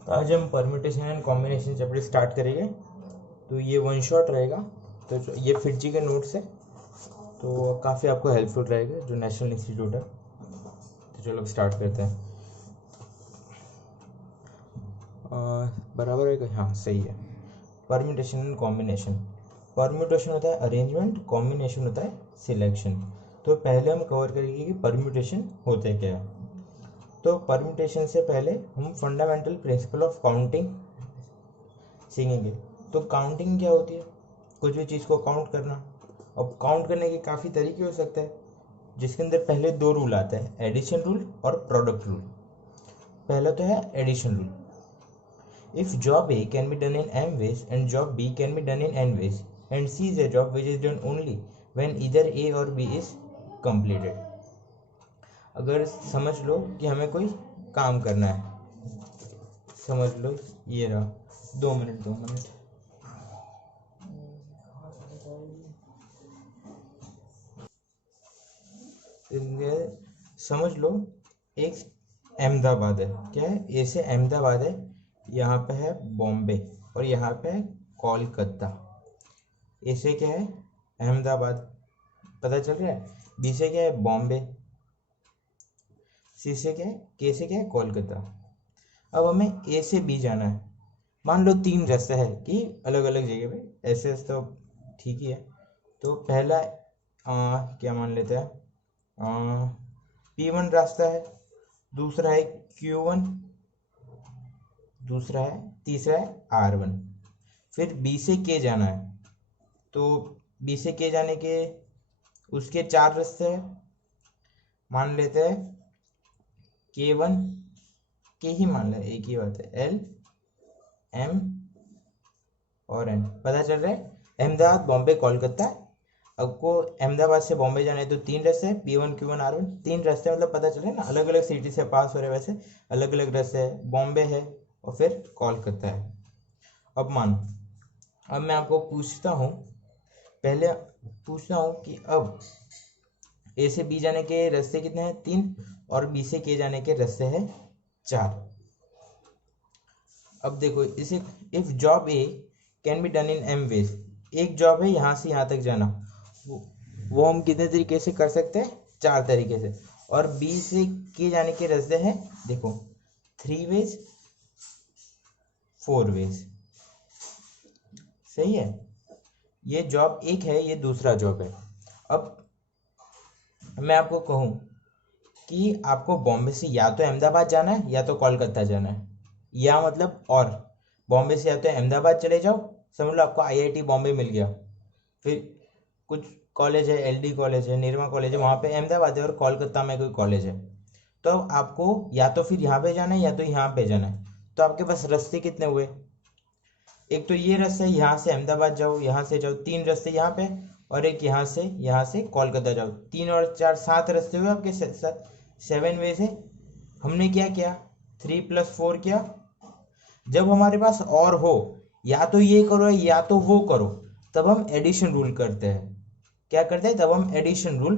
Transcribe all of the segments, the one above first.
तो आज हम permutation and combination chapter start करेंगे। तो ये वन शॉट रहेगा। तो ये फिट जी के नोट्स है, तो काफ़ी आपको हेल्पफुल रहेगा जो नेशनल इंस्टीट्यूट है। तो चलो अब स्टार्ट करते हैं। बराबर है कि हाँ सही है। Permutation and combination. परम्यूटेशन होता है अरेंजमेंट, कॉम्बिनेशन होता है सिलेक्शन। तो पहले हम कवर करेंगे कि परम्यूटेशन होता क्या है। तो परम्यूटेशन से पहले हम फंडामेंटल प्रिंसिपल ऑफ काउंटिंग सीखेंगे। तो काउंटिंग क्या होती है? कुछ भी चीज़ को काउंट करना। अब काउंट करने के काफ़ी तरीके हो सकते हैं, जिसके अंदर पहले दो रूल आता है, एडिशन रूल और प्रोडक्ट रूल। पहला तो है addition rule. If job A can be done in M ways and job B can be done in N ways and C is a job which is done only when either A और B is completed. अगर समझ लो कि हमें कोई काम करना है, समझ लो ये रहा, 2 मिनट समझ लो एक अहमदाबाद है। क्या है? ए से अहमदाबाद है, यहाँ पे है बॉम्बे और यहाँ पे है कोलकाता। ए से क्या है? अहमदाबाद, पता चल रहा है। बी से क्या है? बॉम्बे। सी से क्या है? के से क्या है? कोलकाता। अब हमें ए से बी जाना है। मान लो 3 रास्ते है कि अलग अलग जगह पे, ऐसे तो ठीक ही है। तो पहला क्या मान लेते हैं, P1 रास्ता है, दूसरा है Q1, तीसरा है R1। फिर B से K जाना है, तो B से K जाने के उसके 4 रास्ते हैं। मान लेते हैं K1 के ही मान ले, एक ही बात है, L M और N। पता चल रहा है? अहमदाबाद बॉम्बे कोलकाता। आपको अहमदाबाद से बॉम्बे जाना है तो 3 रास्ते हैं, P1 Q1 R1। 3 रास्ते मतलब पता चल रहा है ना, अलग अलग सिटी से पास हो रहे हैं, वैसे अलग अलग रास्ते है। बॉम्बे है और फिर कोलकाता है। अब मान, अब मैं आपको पूछता हूँ, पहले पूछता हूँ कि अब ए से बी जाने के रास्ते कितने हैं? 3। और बी से के जाने के रास्ते हैं 4। अब देखो इसे, if job A can be done in M ways, एक जॉब है यहाँ से यहाँ तक जाना, वो हम कितने तरीके से कर सकते हैं? 4 तरीके से। और बी से के जाने के रास्ते हैं, देखो, 3 वेज, 4 वेज। सही है। ये जॉब एक है, ये दूसरा जॉब है। अब मैं आपको कहूँ कि आपको बॉम्बे से या तो अहमदाबाद जाना है या तो कोलकाता जाना है, या मतलब और बॉम्बे से या तो अहमदाबाद चले जाओ, समझ लो आपको आईआईटी बॉम्बे मिल गया। फिर कुछ कॉलेज है, एलडी कॉलेज है, निरमा कॉलेज है, वहाँ पे अहमदाबाद है और कोलकाता में कोई कॉलेज है। तो आपको या तो फिर यहाँ पे जाना है या तो यहाँ पे जाना है। तो आपके पास रास्ते कितने हुए? एक तो ये रास्ता है, यहाँ से अहमदाबाद जाओ, यहाँ से जाओ, 3 रास्ते यहाँ पे। और एक यहाँ से कोलकाता जाओ, 3 और 4 7 रास्ते हुए आपके, 7 वे से। हमने क्या किया? 3 + 4 किया। जब हमारे पास और हो, या तो ये करो या तो वो करो, तब हम एडिशन रूल करते हैं। क्या करते हैं? तब हम एडिशन रूल,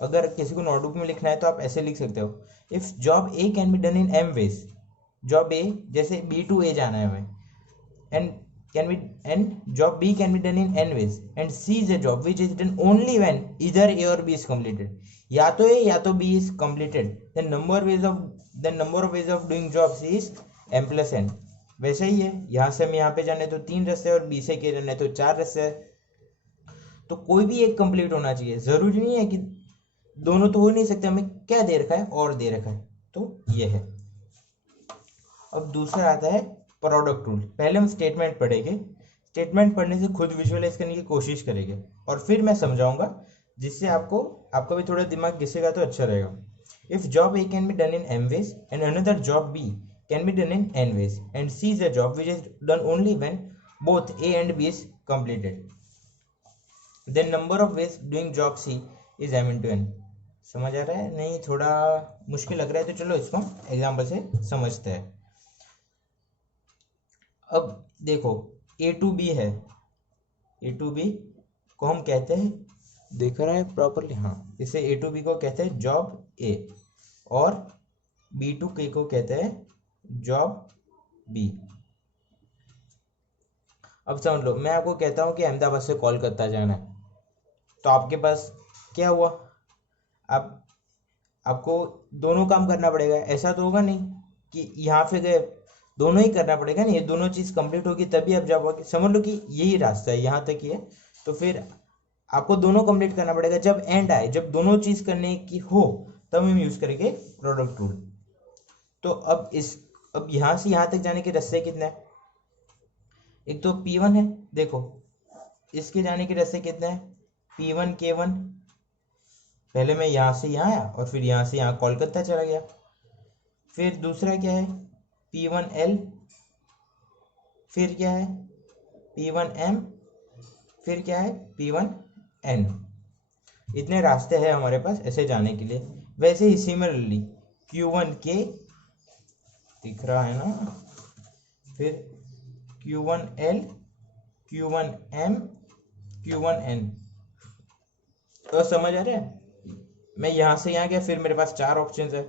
अगर किसी को नोटबुक में लिखना है तो आप ऐसे लिख सकते हो, if job A can be done in M ways, job A जैसे बी टू ए जाना है हमें, and can be and job B can be done in n ways and C is a job which is done only when either A or B is completed. या तो A या तो B is completed, then number of ways of doing job C is m plus n। वैसे ही है, यहाँ से हम यहाँ पे जाने तो 3 रास्ते और B से के जाने तो 4 रास्ते है। तो कोई भी एक कंप्लीट होना चाहिए, जरूरी नहीं है कि दोनों तो हो नहीं सकते। हमें क्या दे रखा है? और दे रखा है, तो ये है। अब दूसरा आता है प्रोडक्ट रूल। पहले हम स्टेटमेंट पढ़ेंगे, स्टेटमेंट पढ़ने से खुद विजुअलाइज करने की कोशिश करेंगे और फिर मैं समझाऊंगा, जिससे आपका भी थोड़ा दिमाग घिसेगा तो अच्छा रहेगा। If job A can be done in M ways and another job B can be done in N ways and C is a job which is done only when both A and B is completed, then number of ways doing job C is m into n। समझ आ रहा है? नहीं थोड़ा मुश्किल लग रहा है तो चलो इसको एग्जाम्पल से समझते हैं। अब देखो, ए टू बी है, ए टू बी को हम कहते हैं, देख रहा है प्रॉपरली? हाँ, इसे ए टू बी को कहते हैं जॉब ए, और बी टू के को कहते हैं जॉब बी। अब समझ लो, मैं आपको कहता हूँ कि अहमदाबाद से कोलकाता जाना है, तो आपके पास क्या हुआ, आप आपको दोनों काम करना पड़ेगा। ऐसा तो होगा नहीं कि यहाँ पे गए, दोनों ही करना पड़ेगा ना, ये दोनों चीज़ कंप्लीट होगी तभी आप जा पाओगे। समझ लो कि यही रास्ता है, यहाँ तक ही है, तो फिर आपको दोनों कंप्लीट करना पड़ेगा। जब एंड आए, जब दोनों चीज़ करने की हो, तब हम यूज़ करेंगे प्रोडक्ट रूल। तो अब यहाँ से यहाँ तक जाने के रास्ते कितने हैं, एक तो P1 है, देखो इसके जाने के रास्ते कितने हैं, P1 K1। पहले मैं यहाँ से यहाँ आया और फिर यहाँ से यहाँ कोलकाता चला गया। फिर दूसरा क्या है, P1L, फिर क्या है P1M, फिर क्या है P1N। इतने रास्ते हैं हमारे पास ऐसे जाने के लिए। वैसे ही सिमिलरली Q1K दिख रहा है ना, फिर Q1L, Q1M, Q1N। तो समझ आ रहा है, मैं यहाँ से यहाँ गया, फिर मेरे पास चार ऑप्शन है,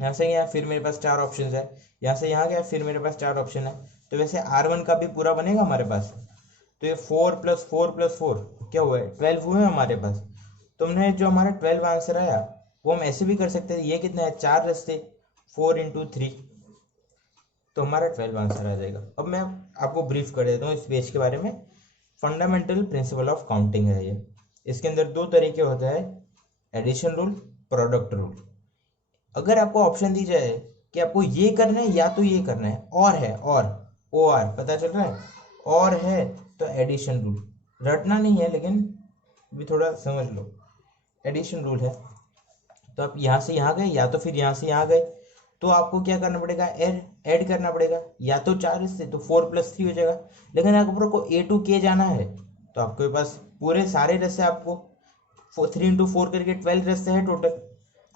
यहाँ से यहाँ फिर मेरे पास चार ऑप्शन है, यहाँ से यहाँ गया फिर मेरे पास चार ऑप्शन है। तो वैसे R1 का भी पूरा बनेगा हमारे पास। तो ये 4 + 4 + 4 क्या हुआ है, 12 हुए हमारे पास। तुमने जो हमारा 12 आंसर आया वो हम ऐसे भी कर सकते थे, ये कितना है, चार रास्ते, 4 × 3, तो हमारा 12 आंसर आ जाएगा। अब मैं आपको ब्रीफ कर देता हूँ इस पेज के बारे में। फंडामेंटल प्रिंसिपल ऑफ काउंटिंग है ये। इसके अंदर दो तरीके होते हैं, एडिशन रूल, प्रोडक्ट रूल। अगर आपको ऑप्शन दी जाए कि आपको ये करना है या तो ये करना है, और है, और ओ आर पता चल रहा है, और है, तो एडिशन रूल रटना नहीं है, लेकिन भी थोड़ा समझ लो। एडिशन रूल है, तो आप यहाँ से यहाँ गए या तो फिर यहाँ से यहाँ गए, तो आपको क्या करना पड़ेगा, ऐड करना पड़ेगा। या तो चार इससे तो 4 + 3 हो जाएगा। लेकिन अगर आपको A to K जाना है तो आपके पास पूरे सारे रास्ते, आपको 3 × 4 करके 12 रास्ते हैं टोटल।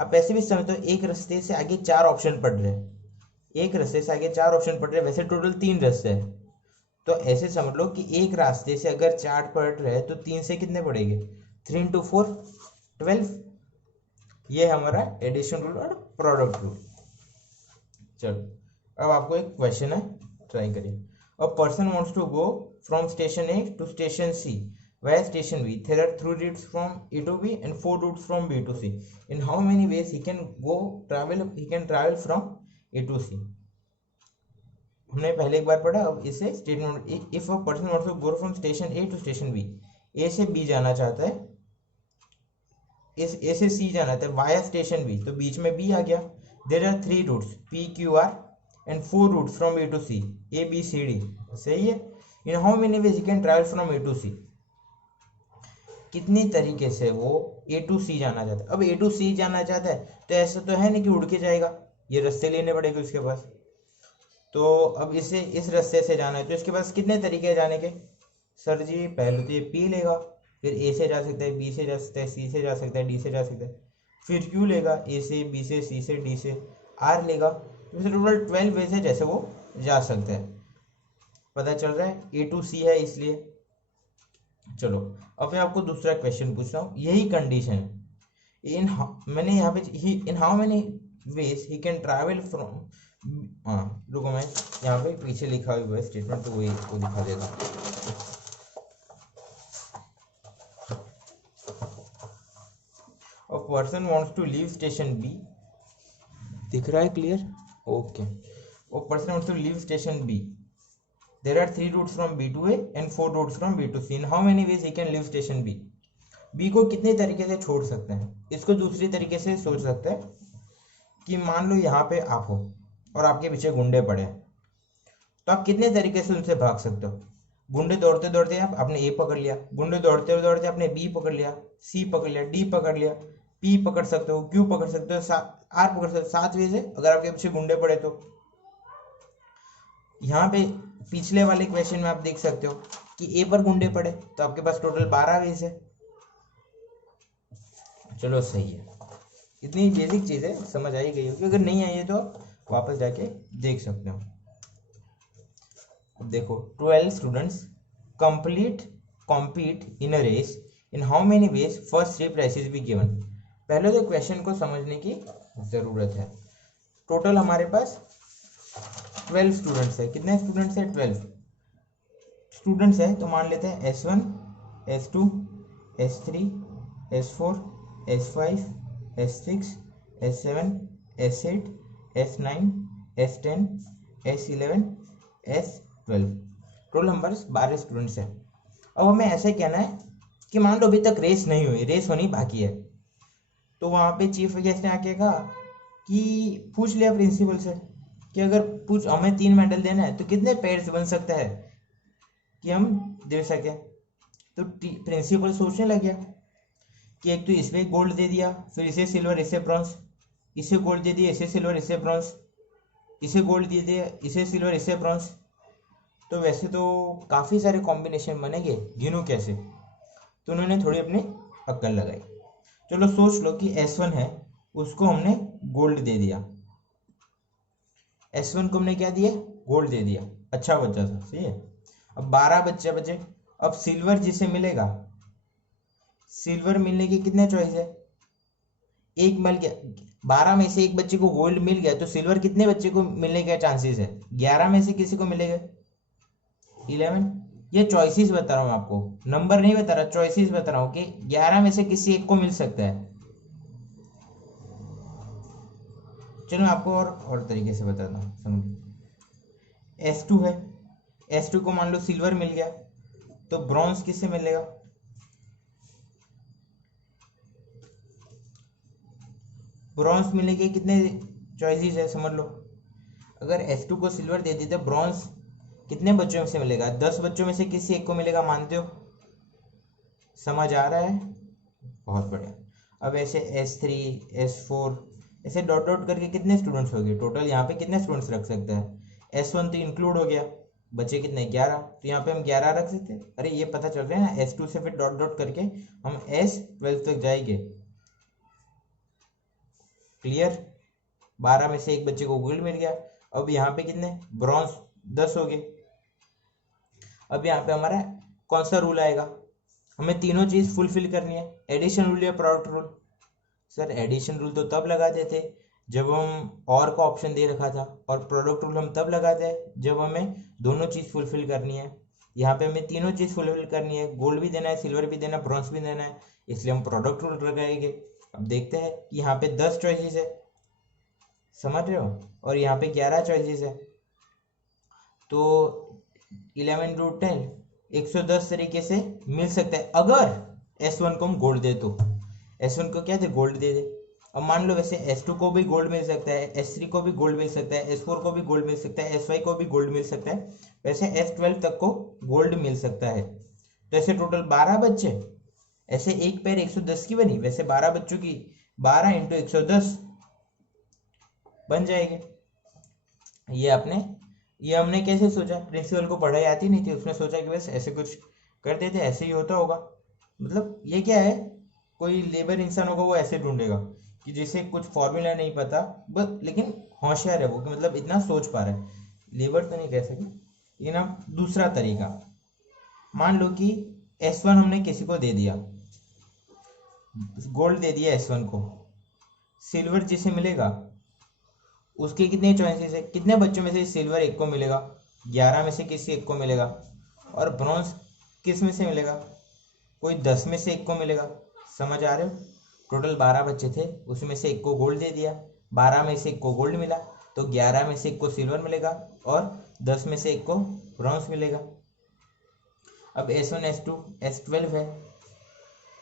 आप ऐसे भी समझते हो, एक रास्ते से आगे चार ऑप्शन पड़ रहे हैं, एक रास्ते से आगे चार ऑप्शन पड़ रहे हैं, वैसे टोटल 3 रास्ते हैं। तो ऐसे समझ लो कि एक रास्ते से अगर चार पड़ रहे हैं तो 3 से कितने पड़ेंगे, 3 × 4 12। ये हमारा एडिशन रूल और प्रोडक्ट रूल। चलो अब आपको एक क्वेश्चन है, ट्राई करिए। A person wants to go from station A to station C via station B. There are 3 routes from A to B and 4 routes from B to C. In how many ways he can travel from A to C? हमने पहले एक बार पढ़ा, अब इसे statement, if a person wants to go from station A to station B, A से B जाना चाहता है, इस ए से सी जाना था वाया स्टेशन बी, तो बीच में बी आ गया। There are 3 routes PQR and 4 routes from A to C, ABCD, सही है। In how many ways you can travel from A to C, कितनी तरीके से वो A to C जाना चाहता है। अब A to C जाना चाहता है तो ऐसा तो है नहीं कि उड़ के जाएगा, ये रास्ते लेने पड़ेंगे उसके पास। तो अब इसे इस रास्ते से जाना है तो इसके पास कितने तरीके हैं जाने के, सर जी पहले तो ये P लेगा, फिर A से जा सकता है, B से जा सकता है, C से जा सकता है, D से जा सकता है, फिर Q लेगा, A से, B से, C से, D से, R लेगा। तो टोटल 12 वेज है जैसे वो जा सकते हैं। पता चल रहा है A to C है इसलिए। चलो अब मैं आपको दूसरा क्वेश्चन पूछ रहा हूँ, यही कंडीशन है। मैंने यहाँ पे इन how many veg he can travel from, हाँ रुको, मैं यहाँ पे पीछे लिखा हुआ है स्टेटमेंट, तो वही को दिखा देता हूँ। A person wants to leave station B, दिख रहा है clear, okay. A person wants to leave station B. There are 3 routes from B to A and 4 routes from B to C. In how many ways he can leave station B? B को कितने तरीके से छोड़ सकते हैं। इसको दूसरी तरीके से सोच सकते हैं कि मान लो यहाँ पे आप हो और आपके पीछे गुंडे पड़े हैं, तो आप कितने तरीके से उनसे भाग सकते हो। गुंडे दौड़ते दौड़ते आपने A पकड़ लिया, गुंडे दौड़ते दौड़ते आपने B पकड़ लिया, C पकड़ लिया, D पकड़ लिया, P पकड़ सकते हो, Q पकड़ सकते हो, R पकड़ सकते हो। 7 वेज है अगर आपके पीछे गुंडे पड़े तो। यहाँ पे पिछले वाले क्वेश्चन में आप देख सकते हो कि A पर गुंडे पड़े तो आपके पास टोटल 12 वेज है। चलो सही है, इतनी बेसिक चीज़ है, समझ आई गई होगी। अगर नहीं आई है तो वापस जाके देख सकते हो। देखो 12 students compete in a race, in how many ways first 3 prizes be given। पहले तो क्वेश्चन को समझने की ज़रूरत है। टोटल हमारे पास 12 स्टूडेंट्स है। कितने स्टूडेंट्स है? 12 स्टूडेंट्स है। तो मान लेते हैं S1, S2, S3, S4, S5, S6, S7, S8, S9, S10, S11, S12, total numbers 12 students है। अब हमें ऐसे कहना है कि मान लो अभी तक रेस नहीं हुई, रेस होनी बाकी है। तो वहाँ पे चीफ गेस्ट ने आके कहा कि पूछ लिया प्रिंसिपल से कि अगर पूछ हमें 3 मेडल देना है तो कितने पेयर्स बन सकता है कि हम दे सके। तो प्रिंसिपल सोचने लग गया कि एक तो इसमें गोल्ड दे दिया, फिर इसे सिल्वर, इसे ब्रॉन्ज, इसे गोल्ड दे दिया, इसे सिल्वर, इसे ब्रॉन्ज, इसे गोल्ड दे दिया, इसे सिल्वर, इसे ब्रॉन्ज। तो वैसे तो काफ़ी सारे कॉम्बिनेशन बनेंगे, गिनूं कैसे। तो उन्होंने थोड़ी अपनी अक्ल लगाई। चलो सोच लो कि S1 है, उसको हमने गोल्ड दे दिया। S1 को हमने क्या दिया? गोल्ड दे दिया। अच्छा बच्चा था, सही है। अब 12 बच्चे बचे। अब सिल्वर जिसे मिलेगा, सिल्वर मिलने के कितने चॉइस है? एक मिल गया। 12 में से एक बच्चे को गोल्ड मिल गया तो सिल्वर कितने बच्चे को मिलने के चांसेस है? 11 में से किसी को मिलेगा, 11। ये चॉइसेस बता रहा हूँ आपको, नंबर नहीं बता रहा, चॉइसेस बता रहा हूँ कि 11 में से किसी एक को मिल सकता है। चलो आपको और तरीके से बताता हूँ, समझिए। S2 है, S2 को मान लो सिल्वर मिल गया तो ब्रॉन्ज किससे मिलेगा? ब्रॉन्ज मिलने के कितने चॉइसेस है समझ लो। अगर S2 को सिल्वर दे दी तो ब्रॉन्ज कितने बच्चों में से मिलेगा? 10 बच्चों में से किसी एक को मिलेगा, मानते हो? समझ आ रहा है? बहुत बढ़िया। अब ऐसे S3, S4 ऐसे डॉट डॉट करके कितने स्टूडेंट्स हो गए टोटल? यहाँ पे कितने स्टूडेंट्स रख सकते हैं? S1 तो इंक्लूड हो गया, बचे कितने? 11। तो यहाँ पे हम 11 रख सकते हैं। अरे ये पता चल रहा है ना, S2 से फिर डॉट डॉट करके हम S12 तक जाएंगे। क्लियर? 12 में से एक बच्चे को गोल्ड मिल गया। अब यहाँ पे कितने? ब्रॉन्ज 10 हो गए। अब यहाँ पे हमारा कौन सा रूल आएगा? हमें तीनों चीज फुलफिल करनी है, एडिशन रूल या product rule. Sir addition rule तो तब लगाते थे जब हम और का ऑप्शन दे रखा था, और प्रोडक्ट रूल हम तब लगाते हैं जब हमें दोनों चीज फुलफिल करनी है। यहाँ पे हमें तीनों चीज फुलफिल करनी है, गोल्ड भी देना है, सिल्वर भी देना है, ब्रॉन्ज भी देना है, इसलिए हम प्रोडक्ट रूल लगाएंगे। अब देखते हैं कि यहाँ पे 10 चॉइसेस है, समझ रहे हो, और यहाँ पे 11 चॉइसेस है। तो 11 × 10 110 तरीके से मिल सकता है अगर S1 को हम गोल्ड दे तो। S1 को क्या दे? गोल्ड दे दे। अब मान लो वैसे S2 को भी गोल्ड मिल सकता है, S3 को भी गोल्ड मिल सकता है, S4 को भी गोल्ड मिल सकता है, S5 को भी गोल्ड मिल सकता है, वैसे S12 तक को गोल्ड मिल सकता है। तो ऐसे टोटल 12 बच्चे, ऐसे एक पैर 110 की बनी, वैसे 12 बच्चों की 12 × 110 बन जाएगी। ये हमने कैसे सोचा? प्रिंसिपल को पढ़ाई आती नहीं थी, उसने सोचा कि बस ऐसे कुछ कर देते, ऐसे ही होता होगा। मतलब ये क्या है, कोई लेबर इंसान होगा वो ऐसे ढूंढेगा कि जिसे कुछ फॉर्मूला नहीं पता बस, लेकिन होशियार है वो, कि मतलब इतना सोच पा रहा है। लेबर तो नहीं कह सके, ये ना दूसरा तरीका। मान लो कि S1 हमने किसी को दे दिया, गोल्ड दे दिया S1 को, सिल्वर जिसे मिलेगा उसके कितने चॉइसेस है? कितने बच्चों में से सिल्वर एक को मिलेगा? 11 में से किसी एक को मिलेगा। और ब्रॉन्ज किस में से मिलेगा? कोई 10 में से एक को मिलेगा। समझ आ रहे हो? टोटल 12 बच्चे थे, उसमें से एक को गोल्ड दे दिया, 12 में से एक को गोल्ड मिला, तो 11 में से एक को सिल्वर मिलेगा और 10 में से एक को ब्रॉन्ज मिलेगा। अब S1, S2, S12 है,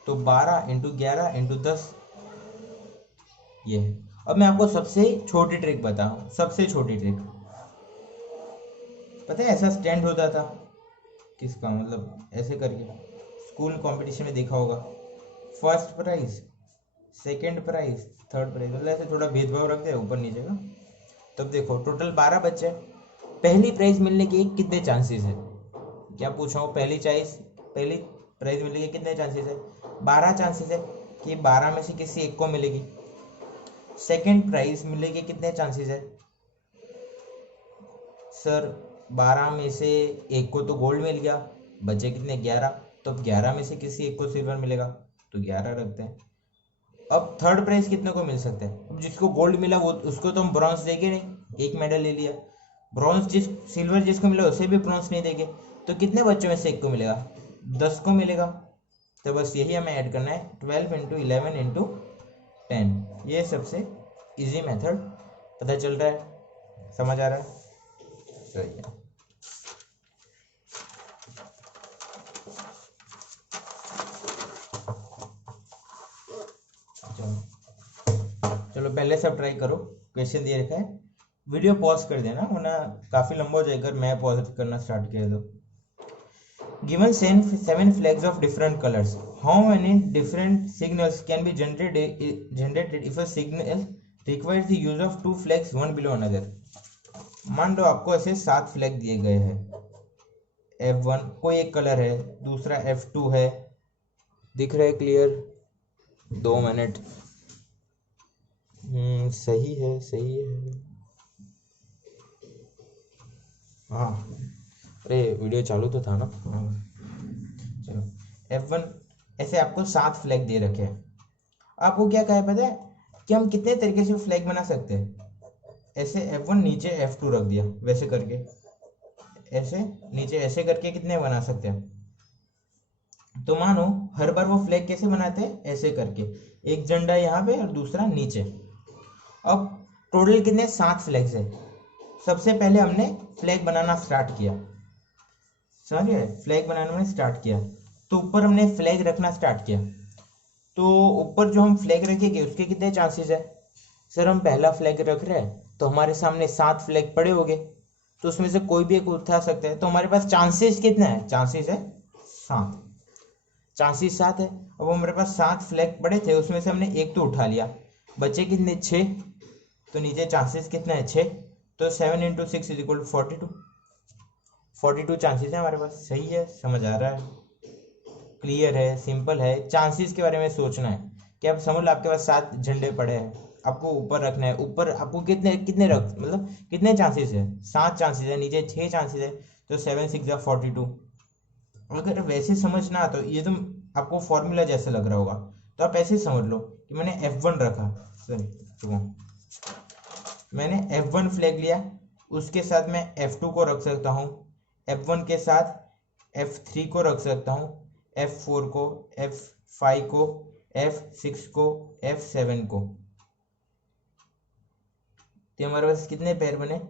तो 12 × 11 × 10 ये है। अब मैं आपको सबसे छोटी ट्रिक बताऊं, सबसे छोटी ट्रिक। पता है ऐसा स्टैंड होता था किसका, मतलब ऐसे करके स्कूल कंपटीशन में देखा होगा, first prize, second prize, third prize, मतलब ऐसे थोड़ा भेदभाव रखते हैं ऊपर नीचे का। तब देखो टोटल 12 बच्चे, पहली प्राइज मिलने के कितने चांसेस है? क्या पूछा हूँ? पहली प्राइज मिलने के कितने चांसेस है? 12 चांसेस है कि 12 में से किसी एक को मिलेगी। सेकंड प्राइज मिलने के कितने चांसेस है? सर 12 में से एक को तो गोल्ड मिल गया, बचे कितने? 11। तो अब 11 में से किसी एक को सिल्वर मिलेगा, तो 11 रखते हैं। अब थर्ड प्राइज कितने को मिल सकता है? अब जिसको गोल्ड मिला वो उसको तो हम ब्रॉन्ज देंगे नहीं, एक मेडल ले लिया। ब्रॉन्ज सिल्वर जिसको मिला उसे भी ब्रॉन्ज नहीं देंगे, तो कितने बच्चों में से एक को मिलेगा? 10 को मिलेगा। तो बस यही हमें ऐड करना है, 12 इंटू 11 इंटू 10। ये सबसे इजी मेथड पता चल रहा है, समझ आ रहा है? सही है। चलो पहले सब ट्राई करो, क्वेश्चन दिए रखा है। वीडियो पॉज कर देना वरना काफ़ी लंबा हो जाएगा, मैं पॉज करना स्टार्ट किया तो। Given seven flags of different colors, how many different signals can be generated if a signal requires the use of two flags one below another? मान लो आपको ऐसे 7 फ्लैग दिए गए हैं, F1 कोई एक कलर है, दूसरा F2 है, दिख रहा है क्लियर? 2 मिनट। सही है, सही है। हाँ, अरे वीडियो चालू तो था ना। हाँ चलो, F1 ऐसे आपको 7 फ्लैग दे रखे हैं। आपको क्या कहा है पता है कि हम कितने तरीके से फ्लैग बना सकते हैं? ऐसे F1 नीचे F2 रख दिया, वैसे करके ऐसे नीचे ऐसे करके कितने बना सकते हैं? तो मानो हर बार वो फ्लैग कैसे बनाते हैं? ऐसे करके, एक झंडा यहाँ पे और दूसरा नीचे। अब टोटल कितने? 7 फ्लैग्स है। सबसे पहले हमने फ्लैग बनाना स्टार्ट किया, समझिए, फ्लैग बनाने में स्टार्ट किया, तो ऊपर हमने फ्लैग रखना स्टार्ट किया। तो ऊपर जो हम फ्लैग रखेंगे उसके कितने चांसेस है? सर हम पहला फ्लैग रख रहे हैं तो हमारे सामने 7 फ्लैग पड़े होंगे, तो उसमें से कोई भी एक उठा सकते हैं, तो हमारे पास चांसेस कितना है? चांसेस है 7, चांसेस 7 है। अब हमारे पास 7 फ्लैग पड़े थे, उसमें से हमने एक तो उठा लिया, बचे कितने? 6। तो नीचे चांसेस कितना है? 6। तो 7 into 6 is equal to 42। 42 chances है हमारे पास। सही है, समझ आ रहा है, क्लियर है, सिंपल है। चांसेस के बारे में सोचना है कि आप समझ लो आपके पास 7 झंडे पड़े हैं, आपको ऊपर रखना है। ऊपर आपको कितने कितने रख मतलब कितने चांसेस है? 7 चांसेस है, नीचे 6 चांसेस है, तो 7 6 जा 42। अगर वैसे समझना तो ये तो आपको फॉर्मूला जैसा लग रहा होगा, तो आप ऐसे समझ लो कि मैंने F1 रखा, सॉरी मैंने F1 फ्लैग लिया, उसके साथ मैं F2 को रख सकता हूँ, F1 के साथ F3 को रख सकता हूँ, F4 को, F5 को, F6 को, F7 को। तो हमारे पास कितने पैर बने?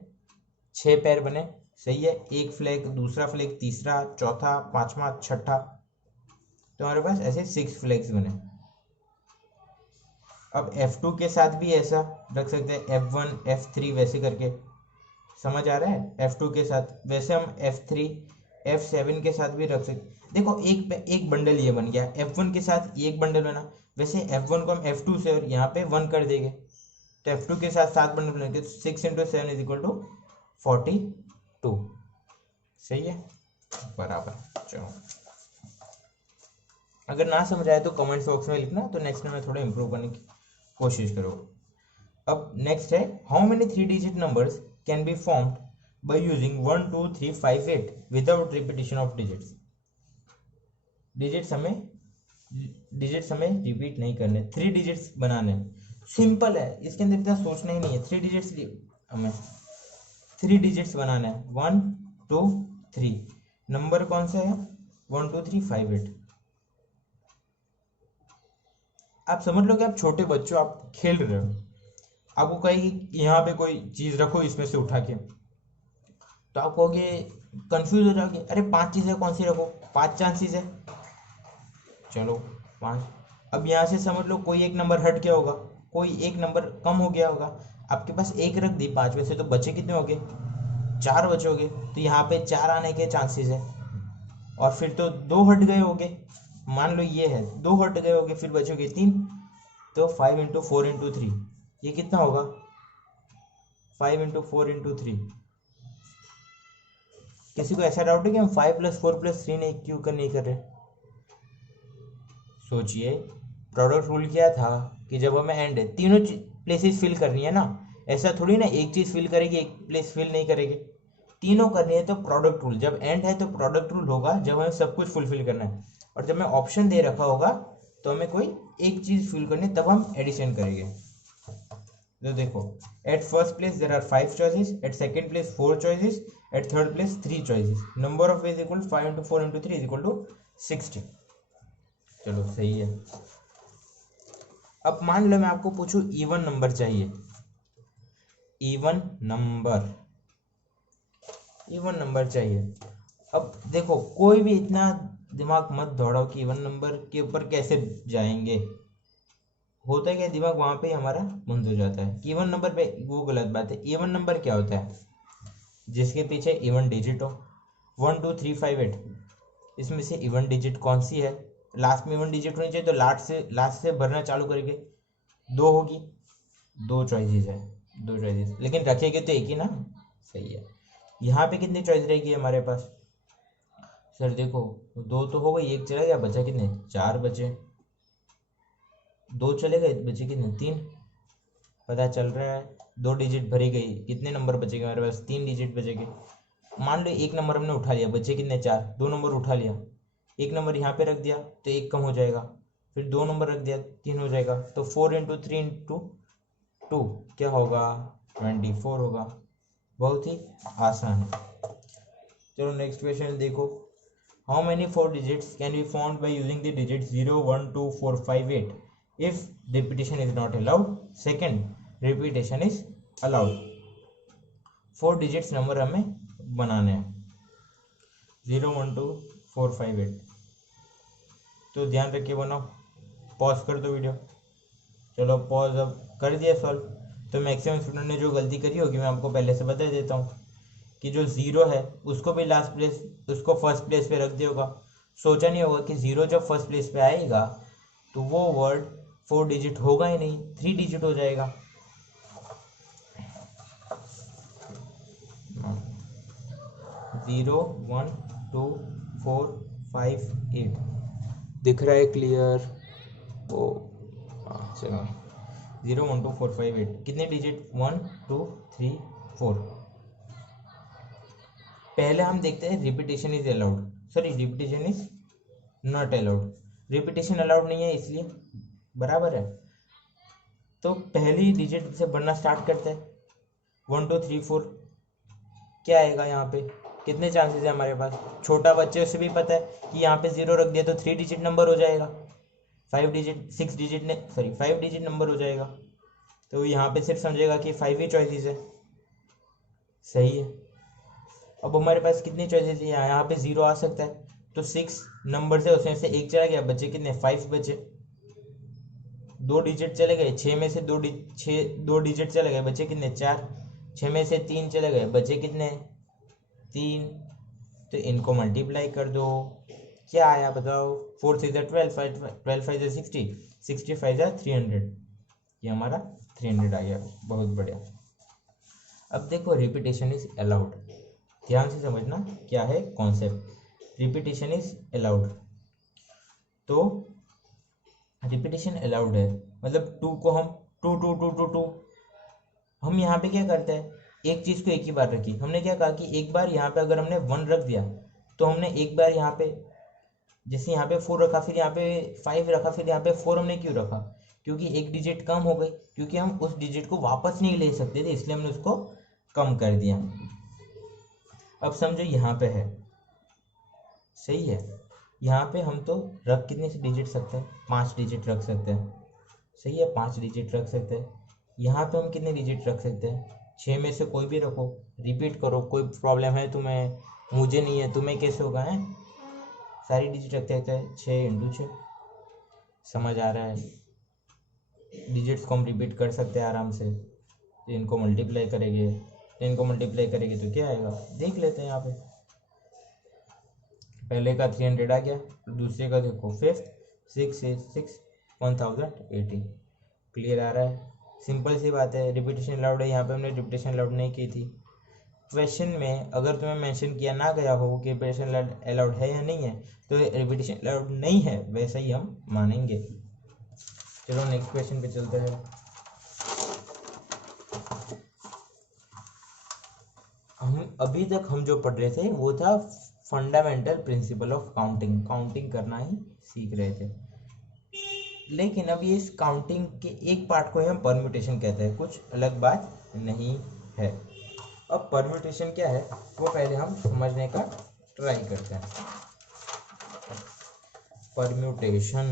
6 पैर बने। सही है, एक फ्लैग, दूसरा फ्लैग, तीसरा, चौथा, पांचवा, छठा, तो हमारे पास ऐसे 6 फ्लैग्स बने। अब F2 के साथ भी ऐसा रख सकते हैं, F1 F3 वैसे करके, समझ आ रहा है? F2 के साथ वैसे हम F3 F7 के साथ भी रख सकते। देखो एक बंडल ये बन गया, F1 के साथ एक बंडल बना, वैसे F1 को हम F2 से और यहाँ पे 1 कर देंगे, तो F2 के साथ 7 बंडल बनेंगे, तो 6 इंटू 7 इज इक्वल टू 42। सही है, बराबर। चलो, अगर ना समझ आए तो कमेंट्स बॉक्स में लिखना, तो नेक्स्ट में थोड़ा इंप्रूव करने की कोशिश करो। अब नेक्स्ट है, how many 3 digit numbers can be formed by using 1 2 3 5 8 without repetition of digits? Digits हमें रिपीट नहीं करने, 3 डिजिट्स बनाने। सिंपल है, इसके अंदर इतना सोचना ही नहीं है। 3 डिजिट्स हमें 3 डिजिट्स बनाना है, 1 2 3। नंबर कौन सा है? 1 2 3 5 8। आप समझ लो कि आप छोटे बच्चों, आप खेल रहे हो, आपको कहेगी यहाँ पे कोई चीज रखो इसमें से उठा के, तो आप कहोगे, कंफ्यूज हो जाओगे, अरे 5 चीजें कौन सी रखो, 5 चांसेस है, चलो 5। अब यहाँ से समझ लो कोई एक नंबर हट गया होगा, कोई एक नंबर कम हो गया होगा, आपके पास एक रख दी 5 में से, तो बचे कितने हो गए? 4 बचोगे, तो यहाँ पे 4 आने के चांसेस है। और फिर तो 2 हट गए होगे, मान लो ये है, 2 हट गए होगे, फिर बचोगे 3, तो 5 इंटू 4 इंटू 3, ये कितना होगा? 5 इंटू 4 इंटू 3। किसी को ऐसा डाउट है कि हम 5 + 4 + 3 नहीं क्यों नहीं कर रहे? सोचिए, प्रोडक्ट रूल क्या था कि जब हमें एंड तीनों प्लेसेस फिल करनी है ना, ऐसा थोड़ी ना एक चीज फिल करेगी एक प्लेस फिल नहीं करेगी, तीनों करनी है। तो प्रोडक्ट रूल, जब एंड है तो प्रोडक्ट रूल होगा, जब हमें सब कुछ फुलफिल करना है। और जब मैं ऑप्शन दे रखा होगा तो हमें कोई एक चीज फिल करनी है, तब हम एडिशन करेंगे। तो देखो, at first place there are 5 choices, at second place 4 choices, at third place 3 choices, number of ways equal 5 into 4 into 3 is equal to 60। चलो सही है। अब मान लो मैं आपको पूछूं इवन नंबर चाहिए, इवन नंबर चाहिए। अब देखो, कोई भी इतना दिमाग मत दौड़ाओ कि इवन नंबर के ऊपर कैसे जाएंगे। होता है क्या, दिमाग वहां पे ही हमारा बंद हो जाता है कि इवन नंबर पे, वो गलत बात है। इवन नंबर क्या होता है? जिसके पीछे इवन डिजिट हो। 1 2 3 5 8, इसमें से इवन डिजिट कौन सी है? लास्ट में इवन डिजिट होनी चाहिए, तो लास्ट से भरना चालू करके 2 होगी, 2 चॉइसेस है, 2 चॉइसेस, लेकिन रखेंगे तो एक ही ना। सही है। यहाँ पे कितनी चॉइस रहेगी हमारे पास? सर देखो, 2 तो हो गई, एक चला गया, बचा कितने? 4 बचे। 2 चले गए, बचे कितने? 3। पता चल रहा है 2 डिजिट भरी गई, कितने नंबर बचेंगे हमारे पास? 3 डिजिट बचेंगे। मान लो एक नंबर हमने उठा लिया, बचे कितने? 4। 2 नंबर उठा लिया, एक नंबर यहाँ पे रख दिया तो एक कम हो जाएगा, फिर 2 नंबर रख दिया, 3 हो जाएगा। तो 4 इंटू 3 इंटू 2 क्या होगा? 24 होगा। बहुत ही आसान है। चलो नेक्स्ट क्वेश्चन देखो। How many 4 digits can be found by using the digit 0 1 2 4 5 8 if repetition is not allowed? Second, repetition is allowed. 4 digits number हमें बनाने हैं, 0 1 2 4 5 8। तो ध्यान रख के बनाओ। पॉज कर दो वीडियो। चलो पॉज अब कर दिया सॉल्व। तो मैक्सिमम स्टूडेंट ने जो गलती करी होगी मैं आपको पहले से बता देता हूँ कि जो 0 है उसको भी लास्ट प्लेस, उसको फर्स्ट प्लेस पे रख दिया होगा। सोचा नहीं होगा कि 0 जब फर्स्ट प्लेस पे आएगा तो वो वर्ड 4 डिजिट होगा ही नहीं, 3 डिजिट हो जाएगा। 0 1 2 4 5 8 दिख रहा है क्लियर? ओ चलो, 0 1 2 4 5 8 कितने डिजिट? 1 2 3 4। पहले हम देखते हैं repetition is allowed, sorry repetition is not allowed. Repetition allowed नहीं है इसलिए बराबर है। तो पहली डिजिट से बढ़ना स्टार्ट करते हैं, 1 2 3 4। क्या आएगा यहाँ पे? कितने चांसेस है हमारे पास? छोटा बच्चे से भी पता है कि यहाँ पे 0 रख दिया तो 3 डिजिट नंबर हो जाएगा, 5 डिजिट 6 डिजिट ने सॉरी 5 डिजिट नंबर हो जाएगा। तो यहाँ पे सिर्फ समझेगा कि 5 ही चॉइसेस है। सही है। अब हमारे पास कितनी चॉइसेस है? यहाँ पे 0 आ सकता है, तो 6 नंबर से उसमें से एक चला गया, बचे कितने? 5 बचे। 2 डिजिट चले गए, 6 में से 2 डिजिट चले गए, बचे कितने? 4। 6 में से 3 चले गए, बचे कितने? 3। तो इनको मल्टीप्लाई कर दो, क्या आया बताओ? 4 6 12, 12 5 60, 60 5 300। ये हमारा 300 आ गया। बहुत बढ़िया। अब देखो रिपीटेशन इज अलाउड, ध्यान से समझना क्या है कॉन्सेप्ट। रिपीटेशन इज अलाउड, तो रिपीटेशन अलाउड है मतलब 2 को हम 2 2 2 2 2, हम यहाँ पे क्या करते हैं? एक चीज़ को एक ही बार रखी। हमने क्या कहा कि एक बार यहाँ पे अगर हमने 1 रख दिया तो हमने एक बार यहाँ पे, जैसे यहाँ पे 4 रखा, फिर यहाँ पे 5 रखा, फिर यहाँ पे 4 हमने क्यों रखा? क्योंकि एक डिजिट कम हो गई, क्योंकि हम उस डिजिट को वापस नहीं ले सकते थे, इसलिए हमने उसको कम कर दिया। अब समझो यहाँ पे है, सही है, यहाँ पे हम तो रख कितने से डिजिट सकते हैं? 5 डिजिट रख सकते हैं। सही है, 5 डिजिट रख सकते हैं। यहाँ पे हम कितने डिजिट रख सकते हैं? 6 में से कोई भी रखो, रिपीट करो, कोई प्रॉब्लम है तुम्हें? मुझे नहीं है, तुम्हें कैसे होगा? है सारी डिजिट रखते हैं, 6 इंटू 6। समझ आ रहा है? डिजिट्स को हम रिपीट कर सकते हैं आराम से। तो इनको मल्टीप्लाई करेंगे, तो क्या आएगा देख लेते हैं। यहाँ पे पहले का 300 आ गया, दूसरे का देखो 5th 6 6 1080। क्लियर आ रहा है? सिंपल सी बात है। रिपीटेशन अलाउड है, यहाँ पे हमने रिपीटेशन अलाउड नहीं की थी। क्वेश्चन में अगर तुम्हें मेंशन किया ना गया हो कि रिपीटेशन अलाउड है या नहीं है, तो रिपीटेशन अलाउड नहीं है, वैसा ही हम मानेंगे। चलो नेक्स्ट क्वेश्चन पे चलते हैं। हम अभी तक हम जो पढ़ रहे थे वो था fundamental principle of counting, counting करना ही सीख रहे थे। लेकिन अब ये इस काउंटिंग के एक पार्ट को ही हम परम्यूटेशन कहते हैं, कुछ अलग बात नहीं है। अब परम्यूटेशन क्या है वो पहले हम समझने का ट्राई करते हैं। परम्यूटेशन,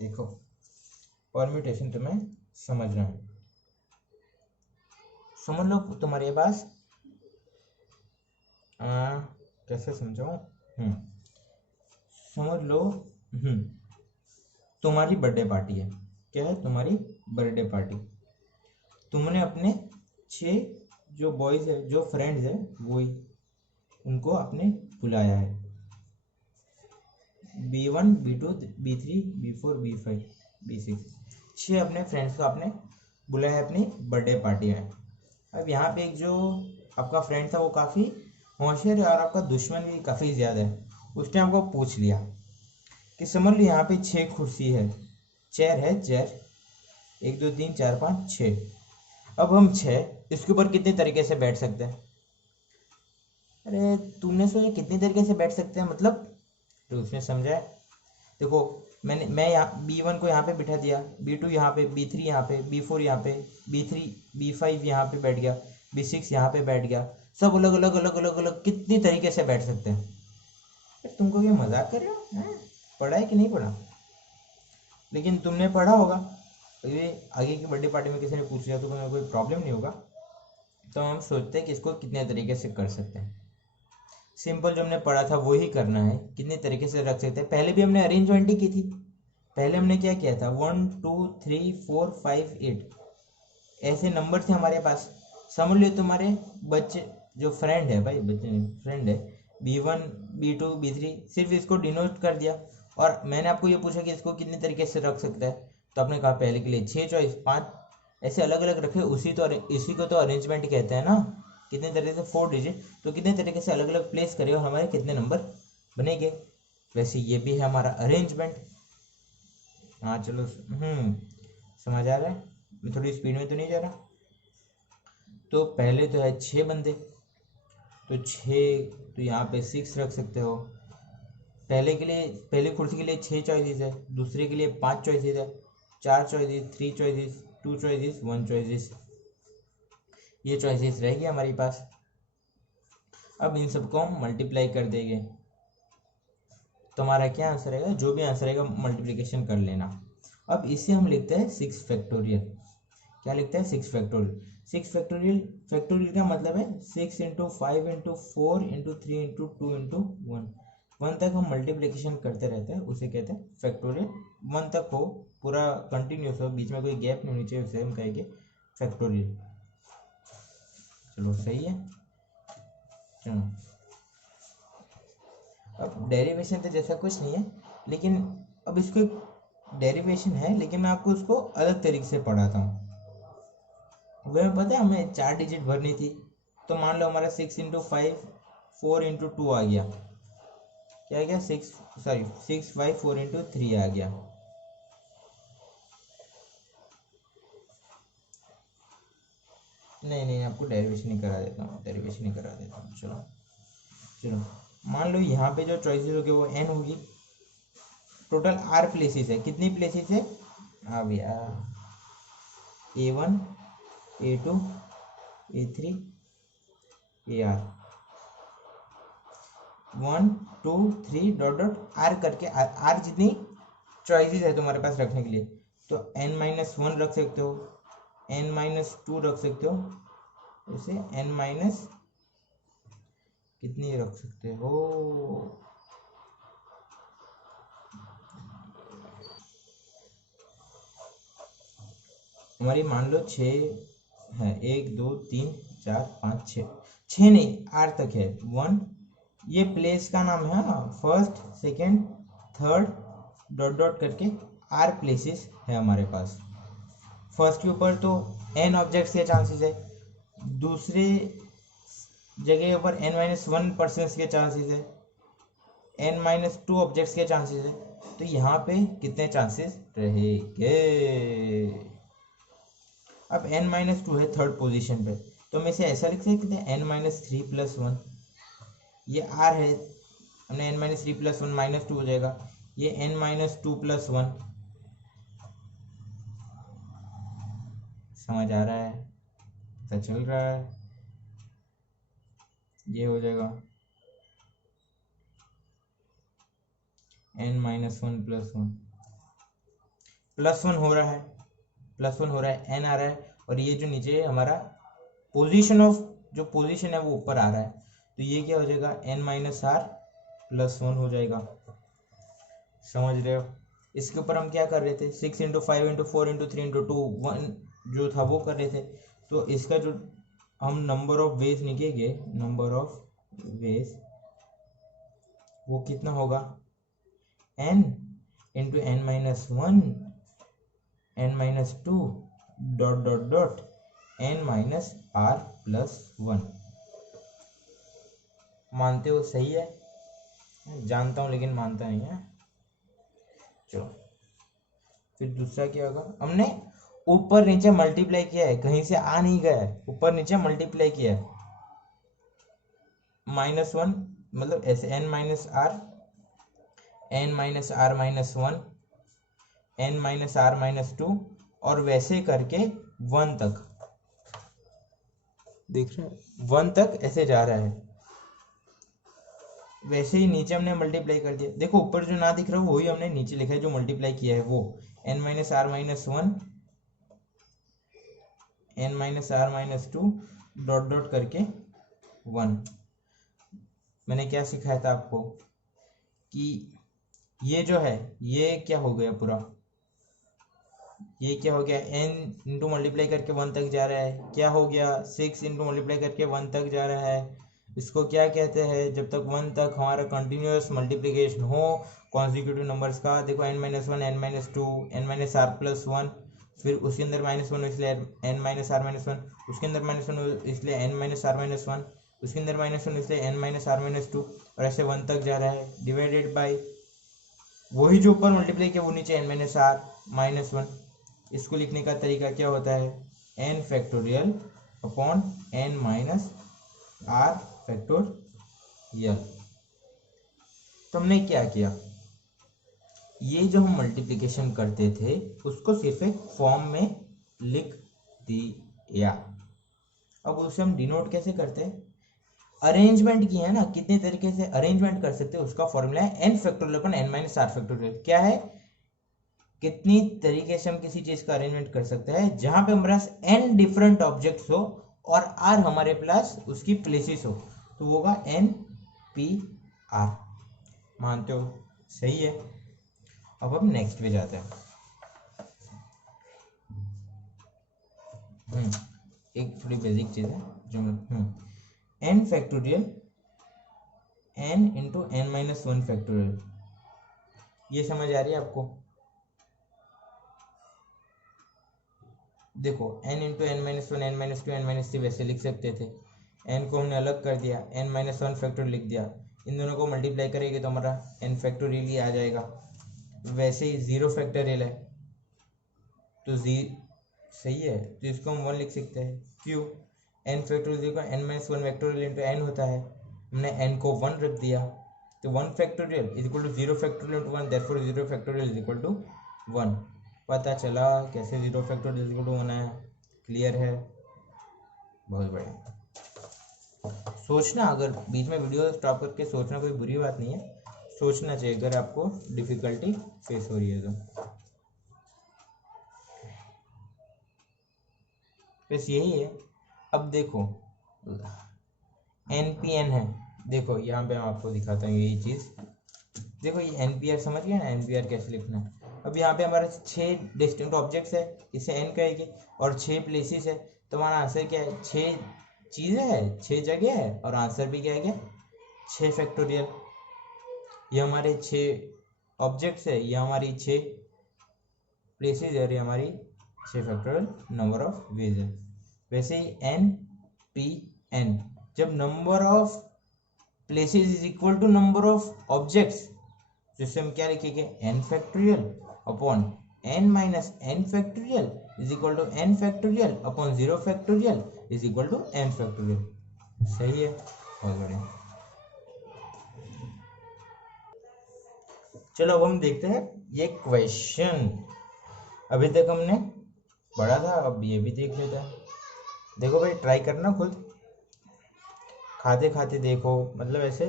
देखो परम्यूटेशन तुम्हें समझना है, समझ लो तुम्हारे पास कैसे समझाऊं, समझ लो तुम्हारी बर्थडे पार्टी है। क्या है? तुम्हारी बर्थडे पार्टी। तुमने अपने 6 जो बॉयज है, जो फ्रेंड्स है, वो उनको आपने बुलाया है। B1 B2 B3 B4 B5 B6, 6 अपने फ्रेंड्स को आपने बुलाया है अपनी बर्थडे पार्टी में। अब यहाँ पे एक जो आपका फ्रेंड था वो काफ़ी होशियार है और आपका दुश्मन भी काफ़ी ज़्यादा है। उसने आपको पूछ लिया कि समझ लो यहाँ पे 6 कुर्सी है, चेयर है, चेयर 1 2 3 4 5 6। अब हम 6 इसके ऊपर कितने तरीके से बैठ सकते हैं? अरे तुमने सोचा कितनी तरीके से बैठ सकते हैं मतलब? तो उसने समझाया, देखो मैं यहाँ B1 को यहाँ पे बिठा दिया, B2 यहाँ पे, B3 यहाँ पे, B4 यहाँ पे, B3 B5 यहाँ पे बैठ गया, B6 यहाँ पे बैठ गया। सब अलग अलग अलग अलग अलग कितनी तरीके से बैठ सकते हैं। तुमको ये मजाक कर रहे हो? पढ़ा है कि नहीं पढ़ा? लेकिन तुमने पढ़ा होगा, ये आगे की बर्थडे पार्टी में किसी ने पूछ लिया तो तुम्हें कोई प्रॉब्लम नहीं होगा। तो हम सोचते हैं कि इसको कितने तरीके से कर सकते हैं। सिंपल जो हमने पढ़ा था वो ही करना है, कितने तरीके से रख सकते हैं। पहले भी हमने अरेंजमेंट ही की थी। पहले हमने क्या किया था, 1 2 3 4 5 8 ऐसे नंबर थे हमारे पास। समझ लो तुम्हारे बच्चे जो फ्रेंड है, भाई बच्चे फ्रेंड है, B1 B2 B3, सिर्फ इसको डिनोट कर दिया। और मैंने आपको ये पूछा कि इसको कितने तरीके से रख सकता है, तो आपने कहा पहले के लिए 6 चॉइस 5 ऐसे अलग अलग रखे। इसी को तो अरेंजमेंट कहते हैं ना। कितने तरीके से 4 डिजिट, तो कितने तरीके से अलग अलग प्लेस करे और हमारे कितने नंबर बनेंगे। वैसे ये भी है हमारा अरेंजमेंट। हाँ चलो, समझ आ रहा है? मैं थोड़ी स्पीड में तो नहीं जा रहा। तो पहले तो है 6 बंदे, तो 6, तो यहाँ पे 6 रख सकते हो। पहले के लिए, पहली कुर्सी के लिए 6 चॉइसेस है, दूसरे के लिए 5 चॉइसेस है, 4 चॉइसेस, 3 चॉइसेस, 2 चॉइसेस, 1 चॉइसेस, ये चॉइसेस रहेगी हमारे पास। अब इन सबको हम मल्टीप्लाई कर देंगे, तो हमारा क्या आंसर आएगा? जो भी आंसर आएगा मल्टीप्लिकेशन कर लेना। अब इसे हम लिखते हैं 6 फैक्टोरियल। क्या लिखते हैं? 6 फैक्टोरियल। 6 फैक्टोरियल, फैक्टोरियल का मतलब है 6 into 5 into 4 into 3 into 2 into 1 तक हम मल्टीप्लिकेशन करते रहते हैं, उसे कहते हैं फैक्टोरियल। 1 तक हो, पूरा कंटिन्यूस हो, बीच में कोई गैप नहीं होनी चाहिए, उसे हम कहेंगे फैक्टोरियल। चलो सही है। चलो अब डेरिवेशन तो जैसा कुछ नहीं है, लेकिन अब इसको डेरिवेशन है, लेकिन मैं आपको उसको अलग तरीके से पढ़ाता हूँ। वह पता है हमें 4 डिजिट भरनी थी, तो मान लो हमारा 6 इंटू 5 4 इंटू 2 आ गया। क्या आ गया? 6 5 4 इंटू 3 आ गया। नहीं आपको डेरिवेशन ही करा देता हूँ, चलो चलो, मान लो यहाँ पे जो चॉइसेस होगी वो n होगी। टोटल r प्लेसेस है, कितनी प्लेसेस है? हाँ भैया, A1 A2 A3 AR, 1 2 3 dot dot r करके r जितनी चॉइसेस है तुम्हारे पास रखने के लिए, तो n-1 रख सकते हो, n-2 रख सकते हो, उसे n- कितनी रख सकते हो? हमारी मान लो 6 है, 1 2 3 4 5 6, 6 नहीं r तक है। 1 ये प्लेस का नाम है, first second third dot dot करके r प्लेसेस है हमारे पास। फर्स्ट के ऊपर तो n ऑब्जेक्ट्स के चांसेस है, दूसरे जगह पर n-1 के चांसेस है, n-2 ऑब्जेक्ट्स के चांसेस है। तो यहाँ पे कितने चांसेस रहेंगे? अब n-2 है थर्ड पोजीशन पे, तो हम इसे ऐसा लिख सकते हैं n-3 + 1। ये r है, हमने n-3 + 1 -2 हो जाएगा। ये n-2 + 1, समझ आ रहा है, पता चल रहा है। ये हो जाएगा n minus one plus one, plus one हो रहा है, प्लस वन हो रहा है, n आ रहा है, और ये जो नीचे हमारा पोजीशन ऑफ जो पोजीशन है वो ऊपर आ रहा है, तो ये क्या हो जाएगा n minus R plus one हो जाएगा। समझ रहे हो? इसके ऊपर हम क्या कर रहे थे, 6 इंटू 5 इंटू 4 इंटू 3 इंटू 2 1 जो था वो कर रहे थे। तो इसका जो हम नंबर ऑफ वेज निकालेंगे, नंबर ऑफ वेज वो कितना होगा, n into n minus one n minus two dot dot dot n minus R plus one. मानते हो सही है? जानता हूँ लेकिन मानता नहीं है। चलो फिर दूसरा क्या होगा, हमने ऊपर नीचे मल्टीप्लाई किया है, कहीं से आ नहीं गया है, ऊपर नीचे मल्टीप्लाई किया है, माइनस वन मतलब ऐसे n minus R minus one n minus R minus two, और वैसे करके वन तक, देख रहे हैं वन तक ऐसे जा रहा है। वैसे ही नीचे हमने मल्टीप्लाई कर दिया, देखो ऊपर जो ना दिख रहा है वही हमने नीचे लिखा है, जो मल्टीप्लाई किया है वो n minus R minus one n minus R minus two dot dot करके वन। मैंने क्या सिखाया था आपको कि ये जो है ये क्या हो गया पूरा, ये क्या हो गया n इंटू मल्टीप्लाई करके वन तक जा रहा है, क्या हो गया 6 इंटू मल्टीप्लाई करके वन तक जा रहा है। इसको क्या कहते हैं, जब तक वन तक हमारा कंटिन्यूअस मल्टीप्लिकेशन हो कॉन्जिक्यूटिव नंबर्स का। देखो n minus one n minus two n minus R plus one, फिर उसके अंदर माइनस वन इसलिए n minus R minus one, उसके अंदर माइनस वन इसलिए n minus R minus one, उसके अंदर माइनस वन इसलिए n minus R minus two, और ऐसे वन तक जा रहा है, डिवाइडेड बाई वही जो ऊपर मल्टीप्लाई किया वो नीचे n minus R minus one. इसको लिखने का तरीका क्या होता है, n factorial upon n minus R factorial. तो हमने क्या किया, ये जो हम मल्टीप्लिकेशन करते थे उसको सिर्फ एक फॉर्म में लिख दिया। अब उसे हम डिनोट कैसे करते हैं, अरेंजमेंट की है ना, कितने तरीके से अरेंजमेंट कर सकते हैं उसका फॉर्मूला है n factorial upon n minus R factorial. क्या है, कितनी तरीके से हम किसी चीज का अरेंजमेंट कर सकते हैं जहां पे हमारे पास n डिफरेंट ऑब्जेक्ट्स हो और r हमारे पास उसकी प्लेसेस हो, तो वो होगा n p r। मानते हो सही है? अब हम नेक्स्ट पे जाते हैं। एक थोड़ी बेसिक चीज है जो n factorial n into n minus one factorial, ये समझ आ रही है आपको? देखो n into N minus one n minus two n minus three वैसे लिख सकते थे, n को हमने अलग कर दिया, n माइनस वन फैक्टोरियल लिख दिया, इन दोनों को मल्टीप्लाई करेंगे तो हमारा n फैक्टोरियल ही आ जाएगा। वैसे ही जीरो फैक्टोरियल है तो सही है, तो इसको हम वन लिख सकते हैं, क्यों, n फैक्टोरियल को n minus one factorial into n होता है, हमने n को वन रख दिया, तो one factorial is equal to zero factorial into one, therefore zero factorial is equal to one. पता चला कैसे zero factorial is equal to one है? क्लियर है? बहुत बढ़िया। सोचना, अगर बीच में वीडियो स्टॉप करके सोचना कोई बुरी बात नहीं है, सोचना चाहिए अगर आपको डिफिकल्टी फेस हो रही है तो। बस यही है। अब देखो NPN है, देखो यहाँ पे मैं आपको दिखाता हूँ यही चीज़। देखो ये NPR समझ गया ना, NPR कैसे लिखना है। अब यहाँ पे हमारे 6 डिस्टिंक्ट ऑब्जेक्ट्स है, इसे n कहेंगे, और 6 प्लेसेस है, तो हमारा आंसर क्या है, 6 चीज़ें है, 6 जगह है, और आंसर भी क्या है, क्या 6 फैक्टोरियल। ये हमारे 6 ऑब्जेक्ट्स है, ये हमारी 6 प्लेसेस है, और ये हमारी 6 फैक्टोरियल नंबर ऑफ वेज है। वैसे ही NPN, जब number of places is equal to number of objects, जिससे हम क्या लिखेंगे, n factorial upon n minus n factorial is equal to n factorial upon zero factorial is equal to n factorial. सही है? बहुत बढ़िया। चलो अब हम देखते हैं ये क्वेश्चन। अभी तक हमने बड़ा था, अब ये भी देख लेते हैं। देखो भाई, ट्राई करना खुद, खाते खाते देखो, मतलब ऐसे,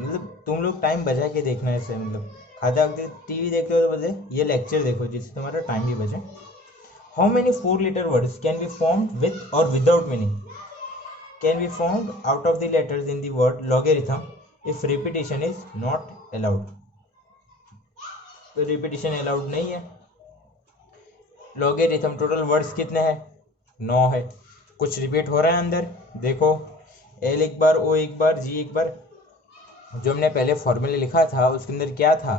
मतलब तुम लोग टाइम बचा के देखना ऐसे, मतलब खाते खाते टीवी देख रहे हो तो बजे ये लेक्चर देखो जिससे तुम्हारा टाइम भी बचे। How many 4 letter words can be formed with और without meaning can be formed out of the letters in the word logarithm if repetition is not allowed। तो repetition allowed नहीं है। logarithm टोटल वर्ड्स कितने हैं? 9 है। कुछ repeat हो रहा है अंदर, देखो, एल एक बार, ओ एक बार, जी एक बार। जो हमने पहले फॉर्मूले लिखा था उसके अंदर क्या था?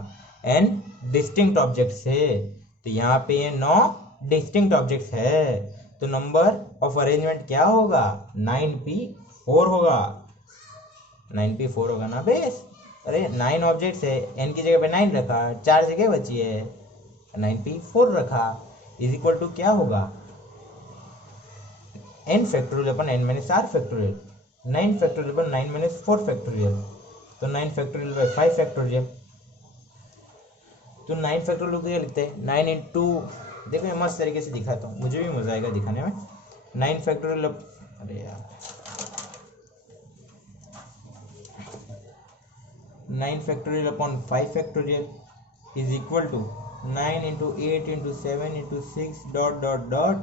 एन डिस्टिंक्ट ऑब्जेक्ट्स है, तो यहाँ पे ये 9 डिस्टिंक्ट ऑब्जेक्ट्स है, तो नंबर ऑफ अरेंजमेंट क्या होगा? 9p4 होगा। 9p4 होगा ना बेस? अरे 9 ऑब्जेक्ट्स है, एन की जगह पे 9 रखा, 4 जगह बची है, 9p4 रखा, इज इक्वल टू क्या होगा? n factorial upon n minus R factorial, 9 factorial upon 9 minus 4 factorial, तो 9 फैक्टोरियल बाई 5 फैक्टोरियल। तो 9 फैक्टोरियल को क्या लिखते हैं? 9 इंटू, देखो मैं मस्त तरीके से दिखाता हूँ, मुझे भी मजा आएगा दिखाने में। 9 फैक्टोरियल, अरे यार, 9 factorial upon 5 factorial is equal to 9 into 8 into 7 into 6 dot dot dot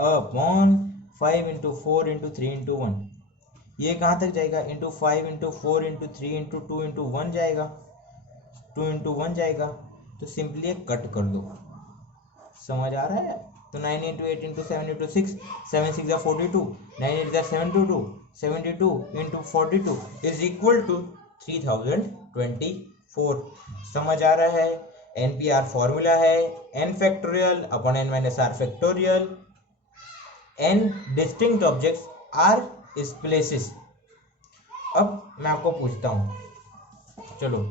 upon 5 into 4 into 3 into 1। ये कहाँ तक जाएगा? Into 5 into 4 into 3 into 2 into 1 जाएगा, 2 इंटू 1 जाएगा, तो सिंपली एक कट कर दो। समझ आ रहा है? तो 9 into 8 into 7 into 6, 7 6 42, 9 8 72, 72 into 42 is equal to 3024। समझ आ रहा है? एनपीआर फॉर्मूला है N factorial upon N minus R factorial, N distinct objects R is places. अब मैं आपको पूछता हूं, चलो,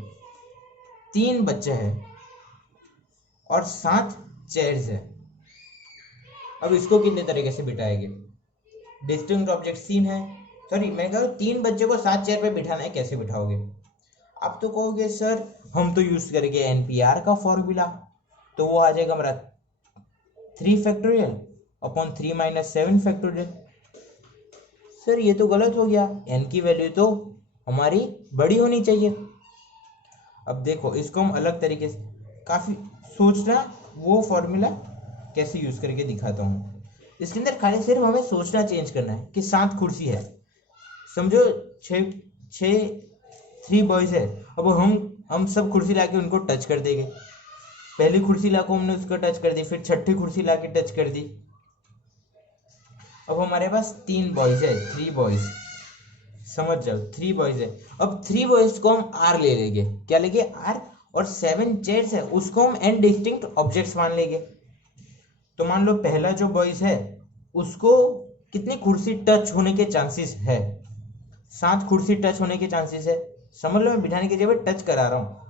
3 बच्चे हैं और 7 चेयर्स है, अब इसको कितने तरीके से बिठाएंगे? डिस्टिंक्ट ऑब्जेक्ट 3 है, सॉरी मैं कह रहा हूँ 3 बच्चे को 7 चेयर पे बिठाना है, कैसे बिठाओगे? आप तो कहोगे सर हम तो यूज करेंगे एनपीआर का फॉर्मूला, तो वो आ जाएगा हमारा 3 factorial upon 3 minus 7 factorial. Sir ये तो गलत हो गया, एन की वैल्यू तो हमारी बड़ी होनी चाहिए। अब देखो इसको हम अलग तरीके से, काफी सोचना, वो फॉर्मूला कैसे यूज करके दिखाता हूँ। इसके अंदर खाली सिर्फ हमें सोचना चेंज करना है कि 7 कुर्सी है, समझो 6 6 3 बॉयज है, अब हम सब कुर्सी लाके उनको टच कर देंगे। पहली कुर्सी लाको हमने उसको टच कर दी, फिर छठी कुर्सी लाके टच कर दी, अब हमारे पास 3 बॉयज है, 3 बॉयज, समझ जाओ 3 बॉयज है। अब 3 बॉयज को हम आर ले लेंगे, क्या लेंगे? आर, और 7 चेयर्स है उसको हम एन डिस्टिंक्ट ऑब्जेक्ट्स मान लेंगे। तो मान लो पहला जो बॉयज है उसको कितनी कुर्सी टच होने के चांसेस है? 7 कुर्सी टच होने के चांसेस है। समझ लो मैं बिठाने की जगह टच करा रहा हूँ,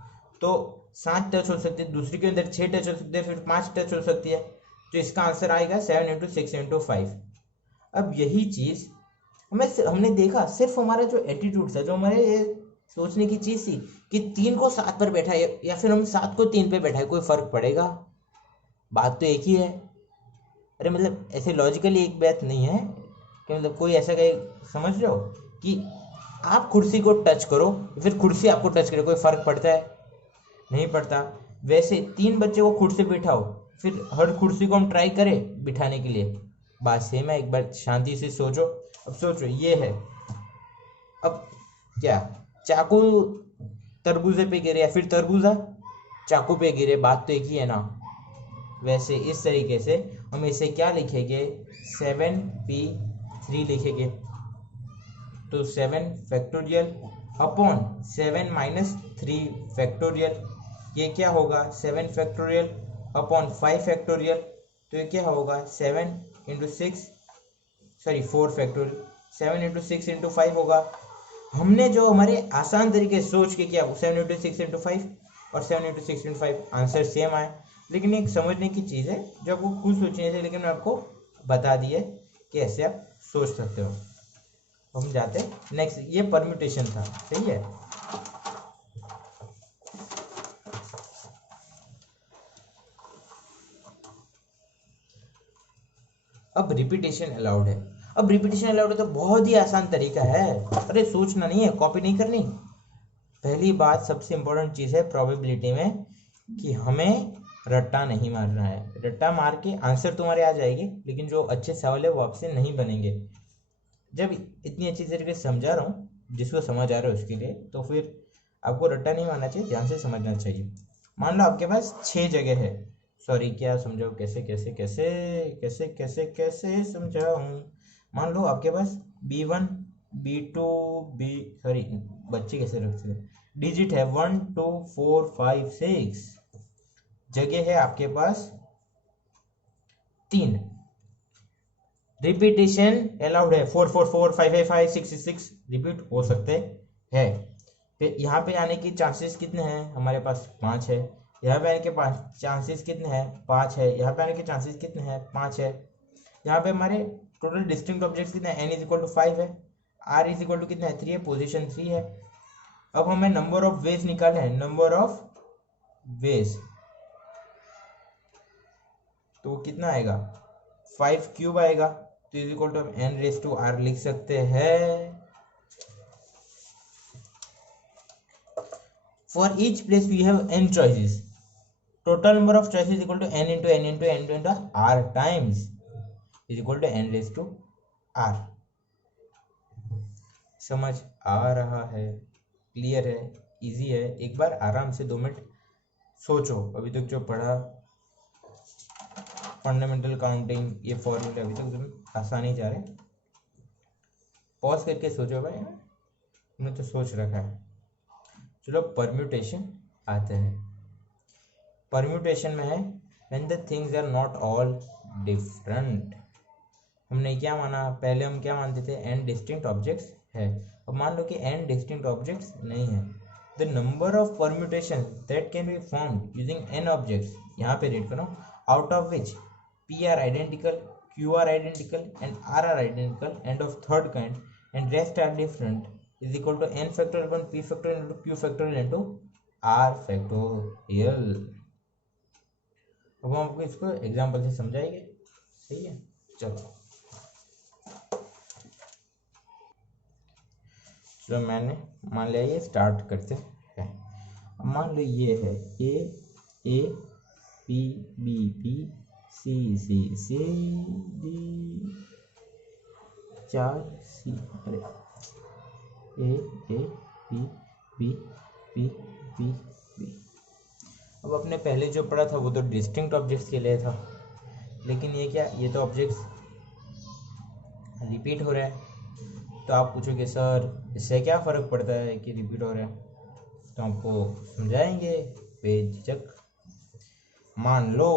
तो 7 टच हो सकती है, दूसरी के अंदर 6 टच हो सकती है, फिर 5 टच हो सकती है, तो इसका आंसर आएगा 7 इंटू 6 इंटू 5। अब यही चीज हमने देखा, सिर्फ हमारा जो एटीट्यूड था, जो हमारे ये सोचने की चीज थी कि 3 को 7 पर बैठा है या फिर हम 7 को 3 पे बैठा है, कोई फर्क पड़ेगा? बात तो एक ही है। अरे मतलब ऐसे लॉजिकली एक बात नहीं है कि मतलब कोई ऐसा कहीं, समझ रहे हो कि आप कुर्सी को टच करो फिर कुर्सी आपको टच करे, कोई फर्क पड़ता है? नहीं पड़ता। वैसे 3 बच्चे को खुद से बिठाओ, फिर हर कुर्सी को हम ट्राई करें बिठाने के लिए, बात सेम है। एक बार शांति से सोचो। अब सोचो ये है, अब क्या चाकू तरबूजे पे गिरे या फिर तरबूजा चाकू पे गिरे, बात तो एक ही है ना। वैसे इस तरीके से हम इसे क्या लिखेंगे? 7p3 लिखेंगे, तो 7 फैक्टोरियल अपॉन 7 माइनस 3 फैक्टोरियल, ये क्या होगा? 7 फैक्टोरियल अपॉन 5 फैक्टोरियल, तो ये क्या होगा? 7 into 6, sorry 4 factorial, 7 into 6 into 5 होगा। हमने जो हमारे आसान तरीके सोच के किया 7 इंटू 6 इंटू 5 और 7 इंटू 6 इंटू 5, आंसर सेम आए। लेकिन एक समझने की चीज़ है जो आपको खुद सोचनी थी, लेकिन मैं आपको बता दी है कि ऐसे आप सोच सकते हो। हम जाते हैं नेक्स्ट, ये परम्यूटेशन था, सही है। अब रिपीटेशन अलाउड है। अब रिपीटेशन अलाउड है तो बहुत ही आसान तरीका है। अरे सोचना नहीं है, कॉपी नहीं करनी। पहली बात, सबसे इंपॉर्टेंट चीज़ है प्रोबेबिलिटी में कि हमें रट्टा नहीं मारना है। रट्टा मार के आंसर तुम्हारे आ जाएंगे, लेकिन जो अच्छे सवाल है वो आपसे नहीं बनेंगे। जब इतनी अच्छी तरीके से समझा रहा हूँ, जिसको समझ आ रहा है उसके लिए, तो फिर आपको रट्टा नहीं मारना चाहिए, ध्यान से समझना चाहिए। मान लो आपके पास 6 जगह है। सॉरी, क्या समझाओ, कैसे कैसे कैसे कैसे कैसे कैसे समझाऊँ। मान लो आपके पास B1 B2 बी सॉरी, बच्चे कैसे रखते हैं, डिजिट है 1 2 4 5 6, जगह है आपके पास 3। रिपीटेशन अलाउड है, 4 4 4 5 5 5 6 6 रिपीट हो सकते हैं। फिर यहाँ पे आने की चांसेस कितने हैं, हमारे पास 5 है। यहाँ पे आने के चांसेस कितने हैं, 5 है। यहाँ पे आने के चांसेस कितने हैं, 5 है। यहाँ पे हमारे टोटल डिस्टिंक्ट ऑब्जेक्ट्स कितने हैं, n इज इक्वल टू 5 है, r इज इक्वल टू कितना है, 3 है, पोजीशन 3 है। अब हमें नंबर ऑफ वेज निकालना है, नंबर ऑफ वेज, तो कितना आएगा, 5 क्यूब आएगा, तो is equal to n raise to r लिख सकते हैं। For each place we have n choices, total number of choices is equal to n into n into n into r times is equal to n raised to r। समझ आ रहा है, clear है, easy है। एक बार आराम से 2 minute सोचो। अभी तक जो पढ़ा, फंडामेंटल काउंटिंग, ये फॉर्मूले अभी तक तुम आसानी जा रहे। पॉज करके सोचो भाई, तुमने तो सोच रखा है। चलो परम्यूटेशन आते हैं। परम्यूटेशन में है when the things are not all different। हमने क्या माना, पहले हम क्या मानते थे, n डिस्टिंक्ट ऑब्जेक्ट्स है। अब मान लो कि n डिस्टिंक्ट ऑब्जेक्ट्स नहीं है, the number of permutation that can be formed using n objects, यहाँ पे रीड करो, out of which p are identical, q are identical and r are identical and of third kind and rest are different is equal to n factorial upon p factorial into q factorial into r factorial. अब हम आपको इसको example से समझाएंगे, सही है। चलो चलो मैंने मान लिया, ये स्टार्ट करते हैं। अब मान लो ये है A B B B C C C D 4 C, अरे A B B B B B. अब अपने पहले जो पढ़ा था वो तो डिस्टिंक्ट ऑब्जेक्ट्स के लिए था, लेकिन ये क्या, ये तो ऑब्जेक्ट्स रिपीट हो रहा है। तो आप पूछोगे सर इससे क्या फ़र्क पड़ता है कि रिपीट हो रहा है, तो आपको समझाएंगे बेझिझक। मान लो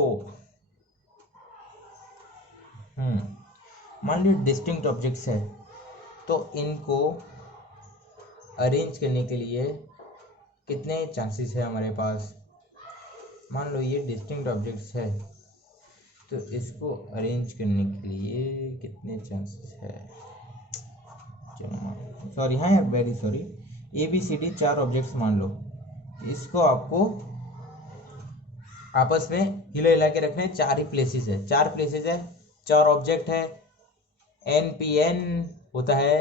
मान लो डिस्टिंक्ट ऑब्जेक्ट्स है, तो इनको अरेंज करने के लिए कितने चांसेस है हमारे पास। मान लो ये डिस्टिंक्ट ऑब्जेक्ट्स है, तो इसको अरेंज करने के लिए कितने चांसेस है, सॉरी, हाँ यार, very sorry, A B C D 4 objects मान लो, इसको आपको आपस में हिला हिला के रखने। 4 ही प्लेसेस है, 4 प्लेसेस है, 4 ऑब्जेक्ट है, एन पी एन होता है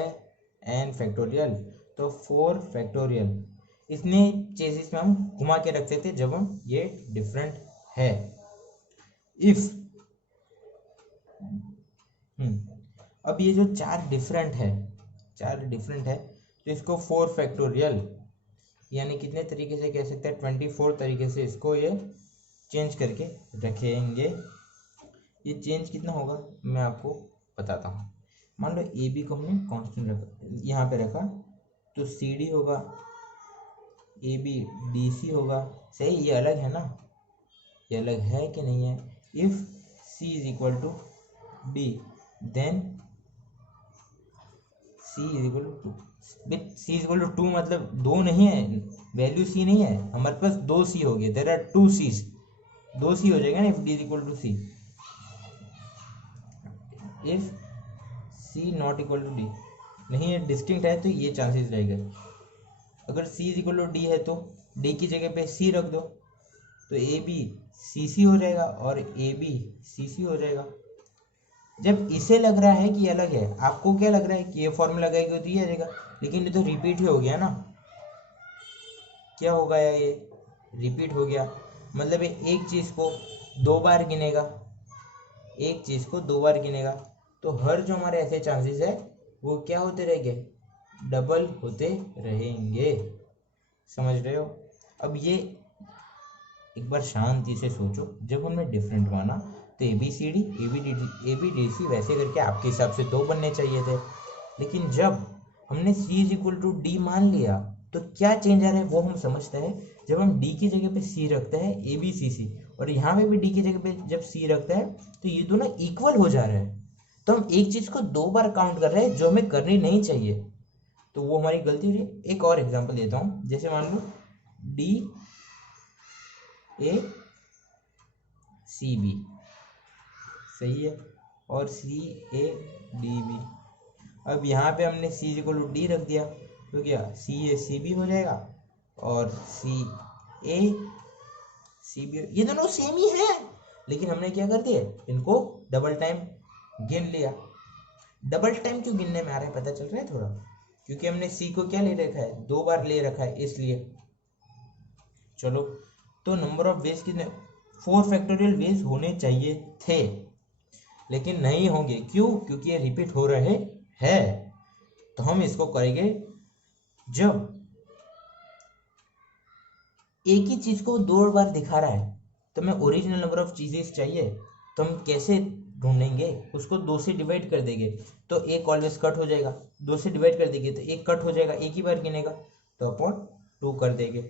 एन फैक्टोरियल, तो 4 फैक्टोरियल। इतने चेजेस में हम घुमा के रखते थे जब हम ये डिफरेंट है। इफ अब ये जो 4 डिफरेंट है, तो इसको 4 फैक्टोरियल, यानी कितने तरीके से कह सकते हैं, 24 तरीके से इसको ये चेंज करके रखेंगे। ये चेंज कितना होगा मैं आपको बताता हूँ। मान लो ए बी को हमने कांस्टेंट रखा, यहाँ पे रखा, तो सी डी होगा, ए बी डी सी होगा, सही। ये अलग है ना, ये अलग है कि नहीं है। If C is equal to D then C is equal to 2। C is equal to 2 मतलब 2 नहीं है, वैल्यू सी नहीं है, हमारे पास 2 सी हो गए, देयर आर 2 सीज, 2 सी हो जाएगा ना if D is equal to C. If C not equal to D नहीं है, डिस्टिंक्ट है, तो ये चांसेस रहेगा। अगर C is equal to D है तो डी की जगह पे सी रख दो, तो ए बी सी सी हो जाएगा और ए बी सी सी हो जाएगा। जब इसे लग रहा है कि अलग है, आपको क्या लग रहा है कि ये फॉर्मूला लगाएगी तो ये आ जाएगा, लेकिन ये तो रिपीट ही हो गया ना। क्या हो गया, ये रिपीट हो गया, मतलब ये एक चीज़ को दो बार गिनेगा, एक चीज़ को दो बार गिनेगा, तो हर जो हमारे ऐसे चांसेस है वो क्या होते रहेंगे, डबल होते रहेंगे। समझ रहे हो? अब ये एक बार शांति से सोचो, जब हमने डिफरेंट माना तो A B C D A B D C वैसे करके आपके हिसाब से दो बनने चाहिए थे, लेकिन जब हमने सी इज इक्वल टू डी मान लिया तो क्या चेंज आ रहा है वो हम समझते हैं। जब हम डी की जगह पे सी रखते हैं ए बी सी सी, और यहाँ पे भी डी की जगह पे जब सी रखते हैं तो ये दोनों इक्वल हो जा रहे हैं। तो हम एक चीज़ को दो बार काउंट कर रहे हैं जो हमें करनी नहीं चाहिए, तो वो हमारी गलती हुई। एक और एग्जांपल देता हूँ, जैसे मान लो डी ए सी बी, सही है, और सी ए डी बी। अब यहाँ पे हमने सी इक्वल टू डी रख दिया तो क्या सी ए सी बी हो जाएगा, और सी ए सी बी, ये दोनों सेम ही है, लेकिन हमने क्या कर दिया, इनको डबल टाइम गिन लिया। डबल टाइम क्यों गिनने में आ रहा है पता चल रहा है थोड़ा, क्योंकि हमने सी को क्या ले रखा है, दो बार ले रखा है इसलिए। चलो, तो नंबर ऑफ वेज कितने, 4 फैक्टोरियल वेज होने चाहिए थे, लेकिन नहीं होंगे। क्यों? क्योंकि ये रिपीट हो रहे हैं। तो हम इसको करेंगे, जब एक ही चीज को दो बार दिखा रहा है तो हमें ओरिजिनल नंबर ऑफ चीजेस चाहिए, तो हम कैसे ढूंढेंगे, उसको दो से डिवाइड कर देंगे तो एक ऑलवेज कट हो जाएगा, दो से डिवाइड कर देंगे तो एक कट हो जाएगा, एक ही बार गिनेगा, तो अपॉन 2 कर देंगे।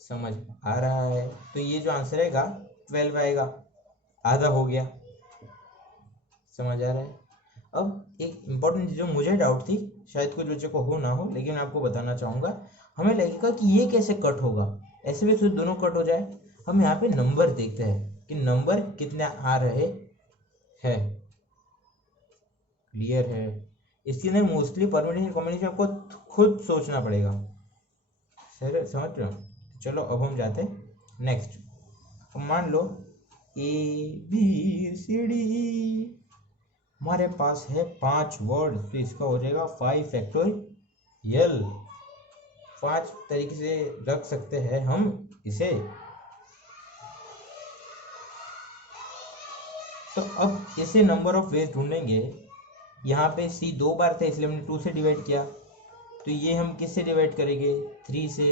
समझ आ रहा है? तो ये जो आंसर आएगा 12 आएगा, आधा हो गया। समझ आ रहा है? अब एक इम्पॉर्टेंट जो मुझे डाउट थी, शायद कुछ बच्चों को हो ना हो, लेकिन मैं आपको बताना चाहूँगा, हमें लगेगा कि ये कैसे कट होगा, ऐसे भी तो दोनों कट हो जाए। हम यहाँ पे नंबर देखते हैं कि नंबर कितने आ रहे हैं। क्लियर है? इसके लिए मोस्टली परम्यूटेशन कॉम्बिनेशन आपको खुद सोचना पड़ेगा। सर समझ रहे हो? चलो अब हम जाते हैं नेक्स्ट। मान लो ए बी सी डी, हमारे पास है 5 वर्ड, तो इसका हो जाएगा 5 फैक्टोरियल। 5 तरीके से रख सकते हैं हम इसे। तो अब इसे नंबर ऑफ वेज ढूंढेंगे। यहाँ पे सी दो बार था इसलिए हमने 2 से डिवाइड किया, तो ये हम किससे डिवाइड करेंगे, 3 से।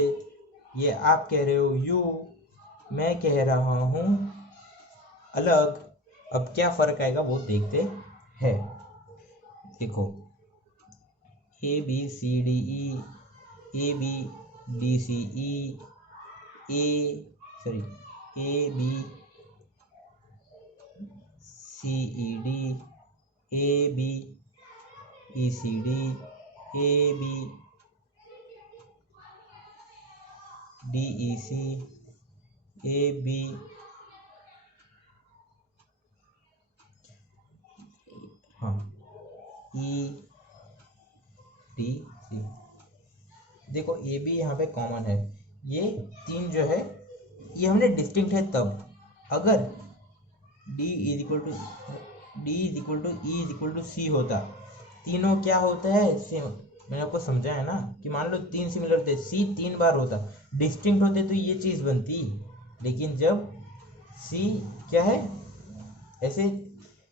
ये आप कह रहे हो यू, मैं कह रहा हूँ अलग। अब क्या फर्क आएगा वो देखते हैं। देखो A B C D E, A B D C E, A B C E D, A B E C D, A B D E C, A B, हाँ ई डी सी। देखो ए बी यहाँ पे common है, ये 3 जो है ये हमने डिस्टिंक्ट है तब, अगर D is equal to E is equal to C होता, तीनों क्या होता है सेम। मैंने आपको समझाया ना कि मान लो 3 सिमिलर थे, सी 3 बार होता, डिस्टिंक्ट होते तो ये चीज़ बनती, लेकिन जब सी क्या है ऐसे,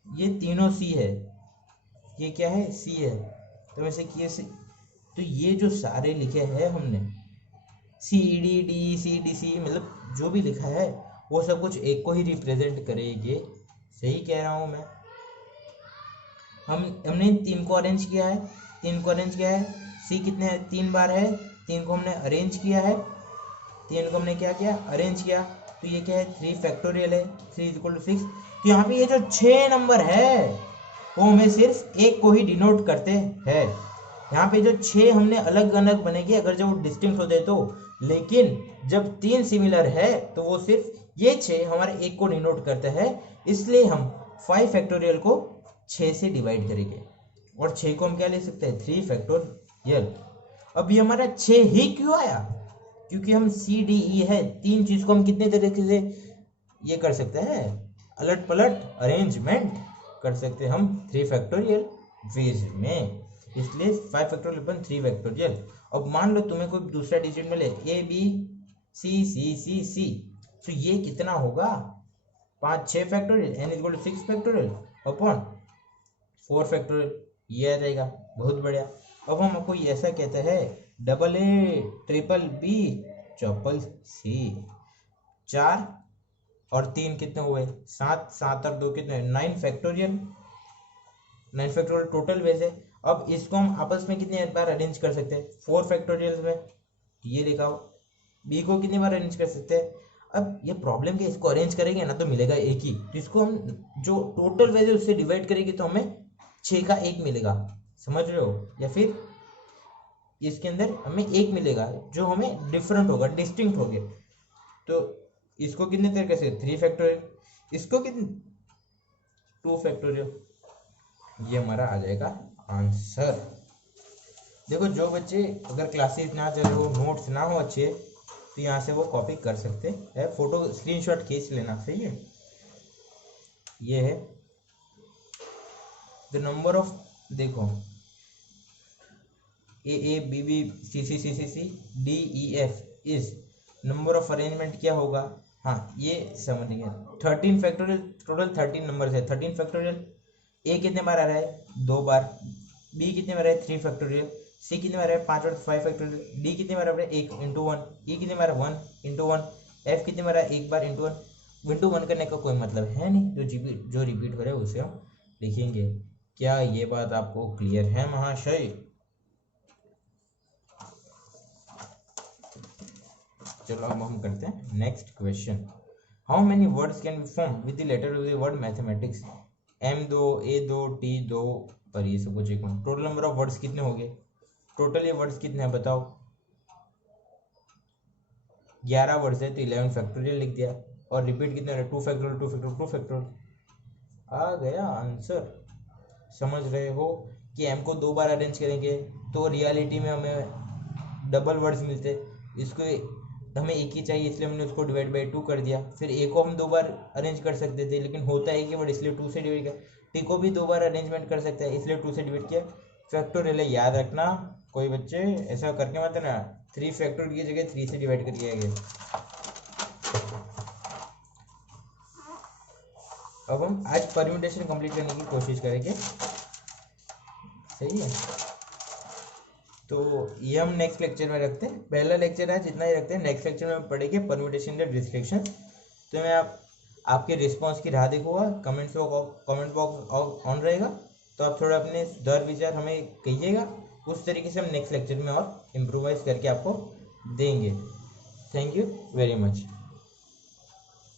ये तीनों सी है, ये क्या है सी है, तो वैसे किए सी, तो ये जो सारे लिखे हैं हमने C D D C D C, मतलब जो भी लिखा है वो सब कुछ एक को ही रिप्रेजेंट करेंगे। सही कह रहा हूँ मैं? हमने 3 को अरेंज किया है, 3 को अरेंज किया है, सी कितने 3 बार है, 3 को हमने अरेंज किया है, 3 को हमने क्या किया अरेंज किया, तो ये क्या है 3 फैक्टोरियल है, 3 इज इक्वल टू 6। तो यहाँ पे ये जो 6 नंबर है वो हमें सिर्फ एक को ही डिनोट करते हैं। यहाँ पे जो 6 हमने अलग अलग बनेगी अगर जब वो डिस्टिंक्ट होते तो, लेकिन जब 3 सिमिलर है तो वो सिर्फ ये 6 हमारे एक को डिनोट करते हैं, इसलिए हम 5 फैक्टोरियल को 6 से डिवाइड करेंगे, और 6 को हम क्या ले सकते हैं 3 फैक्टोरियल। अब ये हमारा 6 ही क्यों आया, क्योंकि हम सी डी ई है, 3 चीज को हम कितने तरीके से ये कर सकते हैं, अलट पलट अरेंजमेंट कर सकते हैं हम 3 फैक्टोरियल वेज में, इसलिए 5 फैक्टोरियल अपन 3 फैक्टोरियल। अब मान लो तुम्हें कोई दूसरा डिजिट मिले ए बी सी सी सी सी, तो ये कितना होगा 5 6 factorial n equal to 6 factorial upon 4 factorial, ये आ जाएगा। बहुत बढ़िया। अब हम आपको ऐसा कहते हैं double A triple B triple C, 4 और 3 कितने हुए 7, 7 और 2 कितने 9 फैक्टोरियल, 9 फैक्टोरियल टोटल वेज है। अब इसको हम आपस में कितनी बार अरेंज कर सकते हैं 4 फैक्टोरियल में, ये दिखाओ। बी को कितनी बार अरेंज कर सकते हैं। अब ये प्रॉब्लम क्या, इसको अरेंज करेंगे ना तो मिलेगा एक ही, तो इसको हम जो टोटल वेज है उससे डिवाइड करेंगे तो हमें 6 का 1 मिलेगा, समझ रहे हो। या फिर इसके अंदर हमें 1 मिलेगा जो हमें डिफरेंट होगा, डिस्टिंक्ट हो गया। तो इसको कितने तरीके से 3 फैक्टोरियल, इसको कितने 2 फैक्टोरियल, ये हमारा आ जाएगा आंसर। देखो जो बच्चे अगर क्लासेस ना चले हो, नोट्स ना हो अच्छे, तो यहाँ से वो कॉपी कर सकते हैं, फोटो स्क्रीनशॉट खींच लेना, सही है। ये है द नंबर ऑफ, देखो A B B C C C C C D E F is number of arrangement क्या होगा। हाँ ये समझ गए। 13 फैक्टोरियल, टोटल 13 नंबर है, 13 फैक्टोरियल। ए कितने बार आ रहा है 2 बार, बी कितने बार है 3 फैक्टोरियल, सी कितने बार है 5 और 5 फैक्टोरियल, डी कितने बार है 1 इंटू 1, ई कितने बार 1 इंटू 1, एफ कितने बार है 1 बार इंटू 1। इंटू 1 करने का कोई मतलब है नहीं, जो रिपीट हो रहा है उसे हम लिखेंगे। क्या ये बात आपको क्लियर है महाशय। चलो अब हम करते हैं next question. How many words can be form with the letter of the word mathematics. M 2 A 2 T 2 पर ये सब कुछ एक टोटल नंबर ऑफ वर्ड्स कितने हो गए, टोटल ये वर्ड्स कितने हैं बताओ। 11 वर्ड्स है तो 11 फैक्टोरियल लिख दिया, और रिपीट कितने हो रहे 2 फैक्टोरियल 2 फैक्टोरियल 2 फैक्टोरियल, आ गया आंसर। समझ रहे हो कि एम को 2 बार अरेंज करेंगे तो रियलिटी में हमें डबल वर्ड्स मिलते, इसको हमें एक ही चाहिए इसलिए हमने उसको डिवाइड बाई 2 कर दिया। फिर ए को हम 2 बार अरेंज कर सकते थे लेकिन होता है कि वर्ड, इसलिए 2 से डिवाइड किया। टी को भी 2 बार अरेंजमेंट कर सकते हैं इसलिए 2 से डिवाइड किया। फैक्टोरियल है, याद रखना कोई बच्चे ऐसा करके मत ना 3 फैक्टोरियल की जगह 3 से डिवाइड कर दिया गया। अब हम आज परम्यूटेशन कंप्लीट करने की कोशिश करेंगे, सही है। तो ये हम नेक्स्ट लेक्चर में रखते हैं, पहला लेक्चर है जितना ही रखते हैं, नेक्स्ट लेक्चर में पढ़ेंगे परम्यूटेशन एंड रिस्ट्रिक्शन। तो मैं आपके रिस्पांस की राह देखूंगा, कमेंट बॉक्स ऑन रहेगा, तो आप थोड़ा अपने सुधार विचार हमें कहिएगा, उस तरीके से हम नेक्स्ट लेक्चर में और इम्प्रोवाइज करके आपको देंगे। Thank you very much.